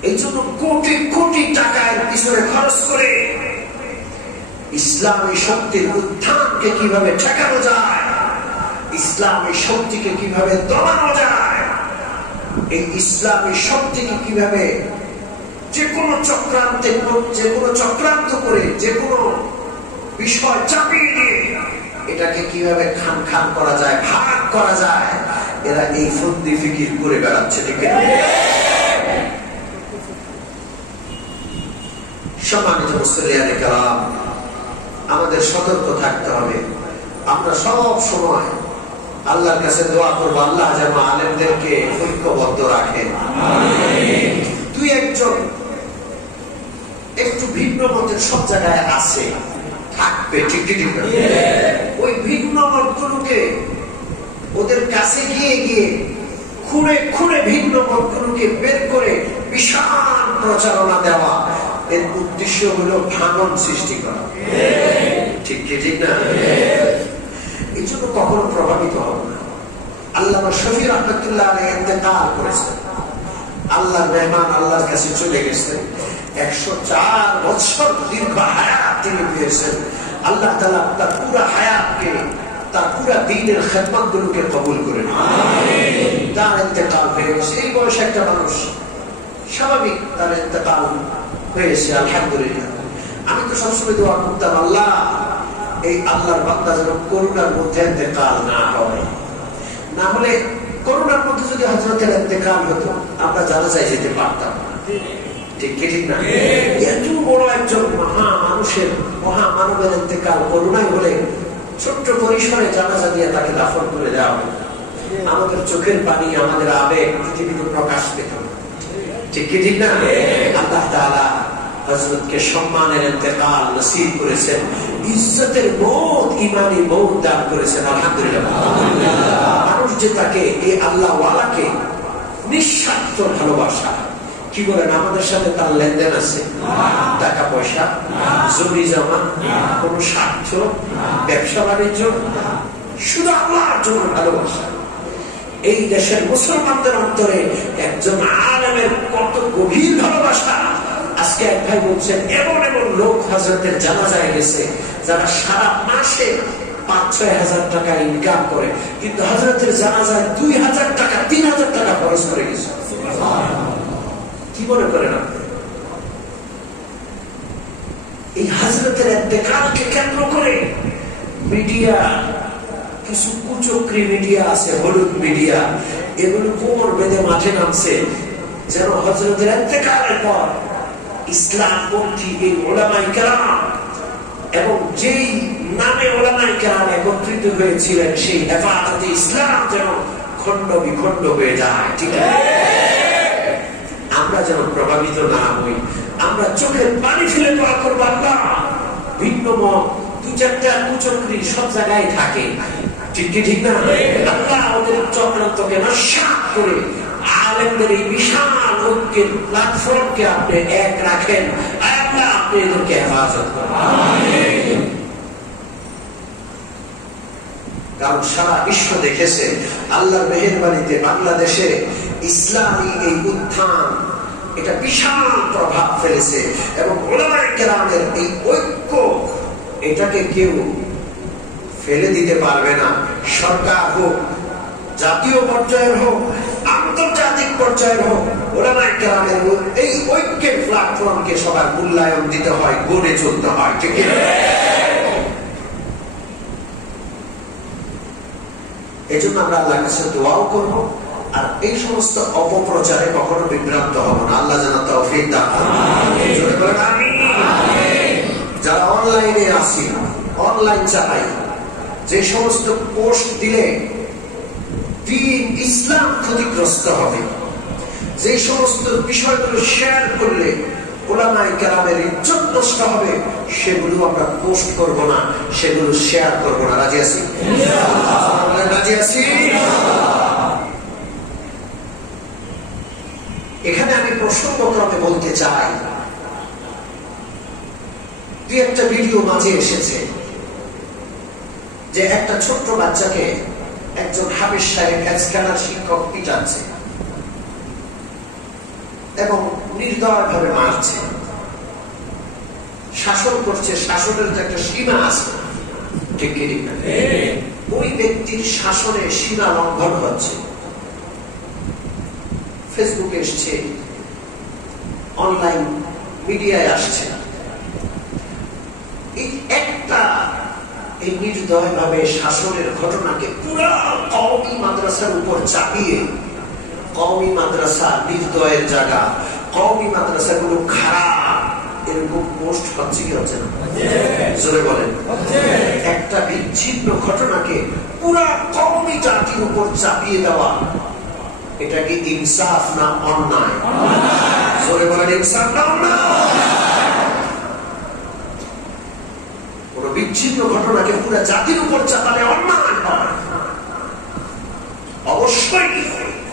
এই জন্য কোটি কোটি টাকা এর পিছনে খরচ করে ইসলামী শক্তির উত্থানকে কিভাবে ঠেকানো যায়, ইসলামী শক্তিকে কিভাবে দমানো যায়, এই ইসলামী শক্তিকে কিভাবে যে কোনো চক্রান্ত করে, যে কোনো বিষয় চাপিয়ে দিয়ে এটাকে কিভাবে খান খান করা যায়, ভাগ করা যায়, এরা এই ফন্দি ফিকির করে বেড়াচ্ছে। ঠিক আছে? সম্মানিত মুসলিয়ানে কেরাম, আমাদের সতর্ক থাকতে হবে। আমরা সব সময় আল্লাহর কাছে দোয়া করবো, আল্লাহ যেন আলেমদেরকে ঐক্যবদ্ধ রাখেন। দুই একজন একটু ভিন্ন মতের সব জায়গায় আছে, থাকবে, ঠিক ঠিক না? ওই ভিন্ন মতগুলোকে ওদের কাছে গিয়ে গিয়ে খুঁড়ে খুঁড়ে ভিন্ন মতগুলোকে বের করে বিশাল প্রচারণা দেওয়া, এর উদ্দেশ্য হলো ভাঙন সৃষ্টি করা। ঠিক কি ঠিক না? এই জন্য কখনো প্রভাবিত হবে না। আল্লামা শফি রহমতুল্লাহ আলাইহি ইন্তেকাল করেছেন, আল্লাহর মেহমান আল্লাহর কাছে চলে গেছেন। 104 বছর দীর্ঘ হায়াত তিনি পেয়েছেন। আল্লাহ তাআলা তার পুরো হায়াতকে, তার পুরো দ্বীনের খেদমতগুলোকে কবুল করে নেন। তার ইন্তেকাল হয়ে গেছে। এই বয়সে একটা মানুষ, স্বাভাবিক তার ইন্তেকাল হয়েছে, আলহামদুলিল্লাহ। আমি তো সবসময় দোয়া করতাম, আল্লাহ এই আল্লাহর বান্দা যেন করুণার মধ্যে ইন্তেকাল না হয়। না হলে করুণার মধ্যে যদি হযরতের ইন্তেকাল হতো, আমরা জানাজায় যেতে পারতাম না। ঠিক কি ঠিক না? এত বড় একজন মহা মানুষের, মহা মানবের ইন্তেকাল করুণায় হলে ছোট্ট পরিসরে জানাজা দিয়ে তাকে দাফন করে দেওয়া হবে। আমাদের চোখের পানি, আমাদের আবেগ পৃথিবীতে প্রকাশ পেত। ঠিক কি ঠিক না? আল্লাহ তাআলা হযরতকে সম্মানের ইন্তেকাল নসিব করেছেন, ইজ্জতের মওত, ঈমানি মওত দান করেছেন। আলহামদুলিল্লাহ। মানুষ যে তাকে, এই আল্লাহ ওয়ালাকে নিঃস্বার্থ ভালোবাসা, কি বলেন, আমাদের সাথে তার লেনদেন আছে? টাকা পয়সা, জমি জমা, কোন স্বার্থ, ব্যবসা বাণিজ্য, শুধু আল্লাহর জন্য ভালোবাসা। এই দেশের মুসলমানদের অন্তরে একজন আলেমের কত গভীর ভালোবাসা। আজকে এক ভাই বলছেন, এমন এমন লোক হযরতের জানাজায় গেছে যারা সারা মাসে 5-6 হাজার টাকা ইনকাম করে, কিন্তু হযরতের জানাজায় 2000 টাকা 3000 টাকা খরচ করে গেছে। কি মনে করেন আপনি? এই হযরতের ইন্তেকালকে কেন্দ্র করে মিডিয়া, কিছু কুচক্রী মিডিয়া আছে, হলুদ মিডিয়া, এগুলো কোমর বেঁধে মাঠে নামছে যেন হযরতের ইন্তেকালের পর ইসলামপন্থী এই উলামায়ে কেরাম, এবং যেই নামে উলামায়ে কেরাম একত্রিত হয়েছিলেন, সেই হেফাজতে ইসলাম যেন খণ্ড বিখণ্ড হয়ে যায়। ঠিক আছে, আমরা যেন প্রভাবিত না হই। আমরা চোখের পানি ফেলে দোয়া করবো, আল্লাহ ভিন্ন মত দু চারটা কুচক্রী সব জায়গায় থাকে, ঠিক কি ঠিক না? আল্লাহ ওদের চক্রান্তকে নস্যাৎ করে আলেমদের এই বিশাল ঐক্যের প্ল্যাটফর্মকে আপনি এক রাখেন। আল্লাহ আপনি এদেরকে হেফাজত করেন। কারণ সারা বিশ্ব দেখেছে আল্লাহর মেহেরবানিতে বাংলাদেশে ইসলামী এই উত্থান এটা বিশাল প্রভাব ফেলেছে, এবং উলামায়ে কেরামের এই ঐক্য এটাকে কেউ ফেলে দিতে পারবে না। সরকার হোক, জাতীয় পর্যায়ের হোক, আন্তর্জাতিক পর্যায়ের হোক, উলামায়ে কেরামের এই ঐক্যের প্ল্যাটফর্মকে সবার মূল্যায়ন দিতে হয়, গড়ে চলতে হয়। ঠিক আছে, এই জন্য আমরা আল্লাহর কাছে দোয়াও করব, আর এই সমস্ত অপপ্রচারে কখনো বিভ্রান্ত হব না। আল্লাহ যেন তৌফিক দান করেন। যারা অনলাইনে আসি, অনলাইন চালাই, যে সমস্ত পোস্ট দিলে দ্বীন ইসলাম ক্ষতিগ্রস্ত হবে, যে সমস্ত বিষয়গুলো শেয়ার করলে উলামায়ে কেরামের ইজ্জত নষ্ট হবে, সেগুলো আমরা পোস্ট করব না, সেগুলো শেয়ার করব না। রাজি আছি? রাজি আছি? এখানে আমি প্রসঙ্গক্রমে বলতে চাই, দুই একটা ভিডিও মাঝে এসেছে যে একটা ছোট্ট বাচ্চাকে একজন হাফেজ সাহেব স্ক্যানার শিক্ষক পিটাচ্ছে এবং নির্দয়ভাবে মারছে, শাসন করছে। শাসনের তো একটা সীমা আছে, ঠিক কি ঠিক না? ওই ব্যক্তির শাসনে সীমা লঙ্ঘন হচ্ছে। ফেসবুকে এসছে, অনলাইন মিডিয়ায় আসছে, এই একটা এই নির্দয়ভাবে শাসনের ঘটনাকে পুরা কওমি মাদ্রাসার উপর চাপিয়ে, কওমি মাদ্রাসা নির্দয়ের জায়গা, কওমি মাদ্রাসাগুলো খারাপ, এরকম পোস্ট হচ্ছে কি হচ্ছে না? জোরে বলেন। একটা বিচ্ছিন্ন ঘটনাকে পুরা কওমি জাতির উপর চাপিয়ে দেওয়া, এটা কি ইনসাফ না অন্যায়? জোরে বলেন, ইনসাফ না অন্যায়? কোন বিচ্ছিন্ন ঘটনাকে পুরা জাতির উপর চাপালে অন্যায় হয়। অবশ্যই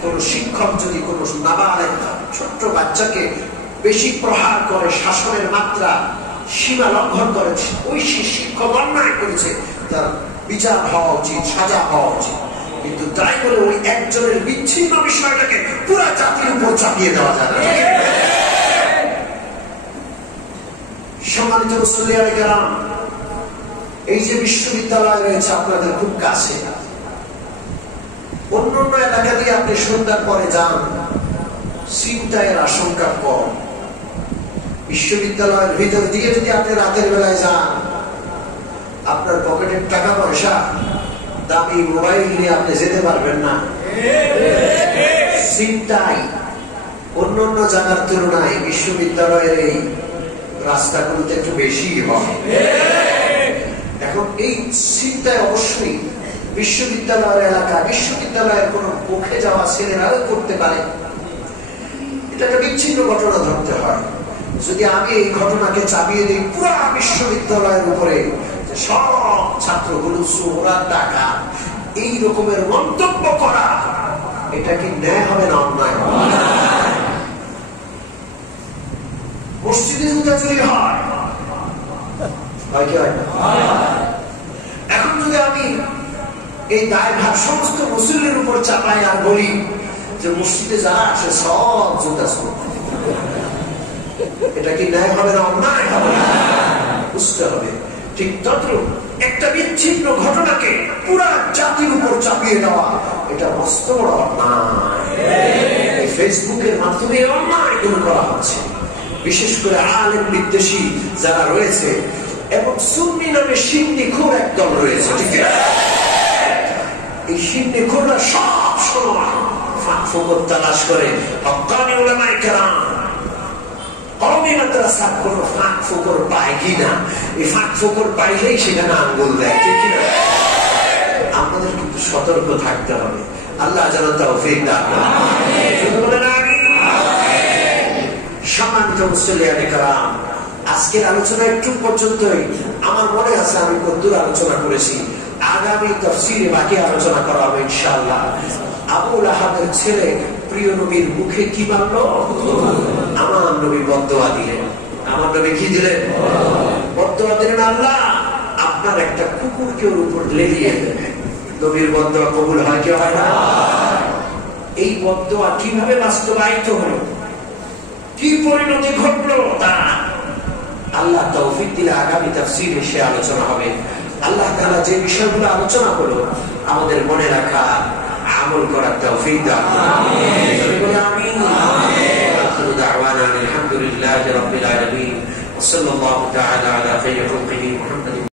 কোন শিক্ষক যদি কোন নাবালেগ ছোট্ট বাচ্চাকে বেশি প্রহার করে, শাসনের মাত্রা সীমা লঙ্ঘন করেছে, ওই শিক্ষক অন্যায় করেছে, তার বিচার হওয়া উচিত, সাজা হওয়া উচিত। কিন্তু তাই বলে ওই একজনের বিচ্ছিন্ন বিষয়টাকে পুরা জাতির উপর চাপিয়ে দেওয়া যায় না। সম্মানিত মুসল্লিয়ানে কেরাম, এই যে বিশ্ববিদ্যালয় রয়েছে আপনাদের খুব কাছে, অন্যান্য এলাকা দিয়ে আপনি সন্ধ্যার পরে যান, ছিনতাইয়ের আশঙ্কা কম। বিশ্ববিদ্যালয়ের ভিতর দিয়ে যদি আপনি রাতের বেলায় যান, আপনার পকেটের টাকা পয়সা, দামি মোবাইল নিয়ে আপনি যেতে পারবেন না। ছিনতাই অন্যান্য জায়গার তুলনায় বিশ্ববিদ্যালয়ের এই রাস্তাগুলোতে একটু বেশি হয়। এখন এই ছিনতাই অবশ্যই বিশ্ববিদ্যালয়ের এলাকা, বিশ্ববিদ্যালয়ের কোন পক্ষে যাওয়া ছেলেরাও করতে পারে। এটা একটা বিচ্ছিন্ন ঘটনা ধরতে হয়। যদি আমি এই ঘটনাকে চাপিয়ে দিই পুরো বিশ্ববিদ্যালয়ের উপরে, সব ছাত্রগুলো চোরা টাকা, এই রকমের মন্তব্য করা, এটা কি ন্যায় হবে না অন্যায়? মসজিদে জুতা চুরি হয়, এখন যদি আমি এই দায়ভার সমস্ত মুসলিমের উপর চাপাই আর বলি যে মসজিদে যারা আসে সব জুতা চুরি, এটা কি ন্যায় হবে না অন্যায় হবে? বুঝতে হবে। ঠিক তদ্রুপ একটা বিচ্ছিন্ন ঘটনাকে পুরা জাতির উপর চাপিয়ে দেওয়া, এটা মস্ত বড় অন্যায়। এই ফেসবুকের মাধ্যমে অন্যায় গুলো করা হচ্ছে, বিশেষ করে আলেম বিদ্বেষী যারা রয়েছে, এবং সুন্নি নামে সিন্নিখোর একদল রয়েছে। ঠিক আছে, এই সিন্নিখোররা সব সময় ফাঁক ফোকর তালাশ করে। হক্কানি উলামায়ে কেরাম কওমি মাদ্রাসা কোনো ফাঁক ফোকর পায় কিনা, এই ফাঁক ফোকর পাইলেই সেখানে আঙ্গুল দেয়। ঠিক কিনা? আমাদের কিন্তু সতর্ক থাকতে হবে। আল্লাহ যেন তৌফিক দান করেন। সম্মানিত মুসল্লিয়ানে কেরাম, আজকের আলোচনা একটু পর্যন্তই। আমার মনে আছে আমি কতদূর আলোচনা করেছি, আগামী তাফসীরে বাকি আলোচনা করা হবে ইনশাআল্লাহ। আবু লাহাবের ছেলে প্রিয় নবীর মুখে কি মানলো? আমার নবী বদদোয়া দিলেন। আমার নবী কি দিলেন? বদদোয়া দিলেন, আল্লাহ আপনার একটা কুকুরকে ওর উপর লেলিয়ে দেন। নবীর বদদোয়া কবুল হয় কি হয় না? এই বদদোয়া কিভাবে বাস্তবায়িত হলো, কি পরিণতি ঘটলো, তা আল্লাহ তৌফিক দিলে আগামী তাফসীরে সে আলোচনা হবে। আল্লাহ তাআলা যে বিষয়গুলো আলোচনা হলো আমাদের মনে রাখা, আমল করার তৌফিক দান করুন। আমিন। আখিরু দাওয়ানা আলহামদুলিল্লাহি রাব্বিল আলামিন ওয়া সাল্লাল্লাহু তাআলা আলা খায়রি খালকিহি মুহাম্মাদিন।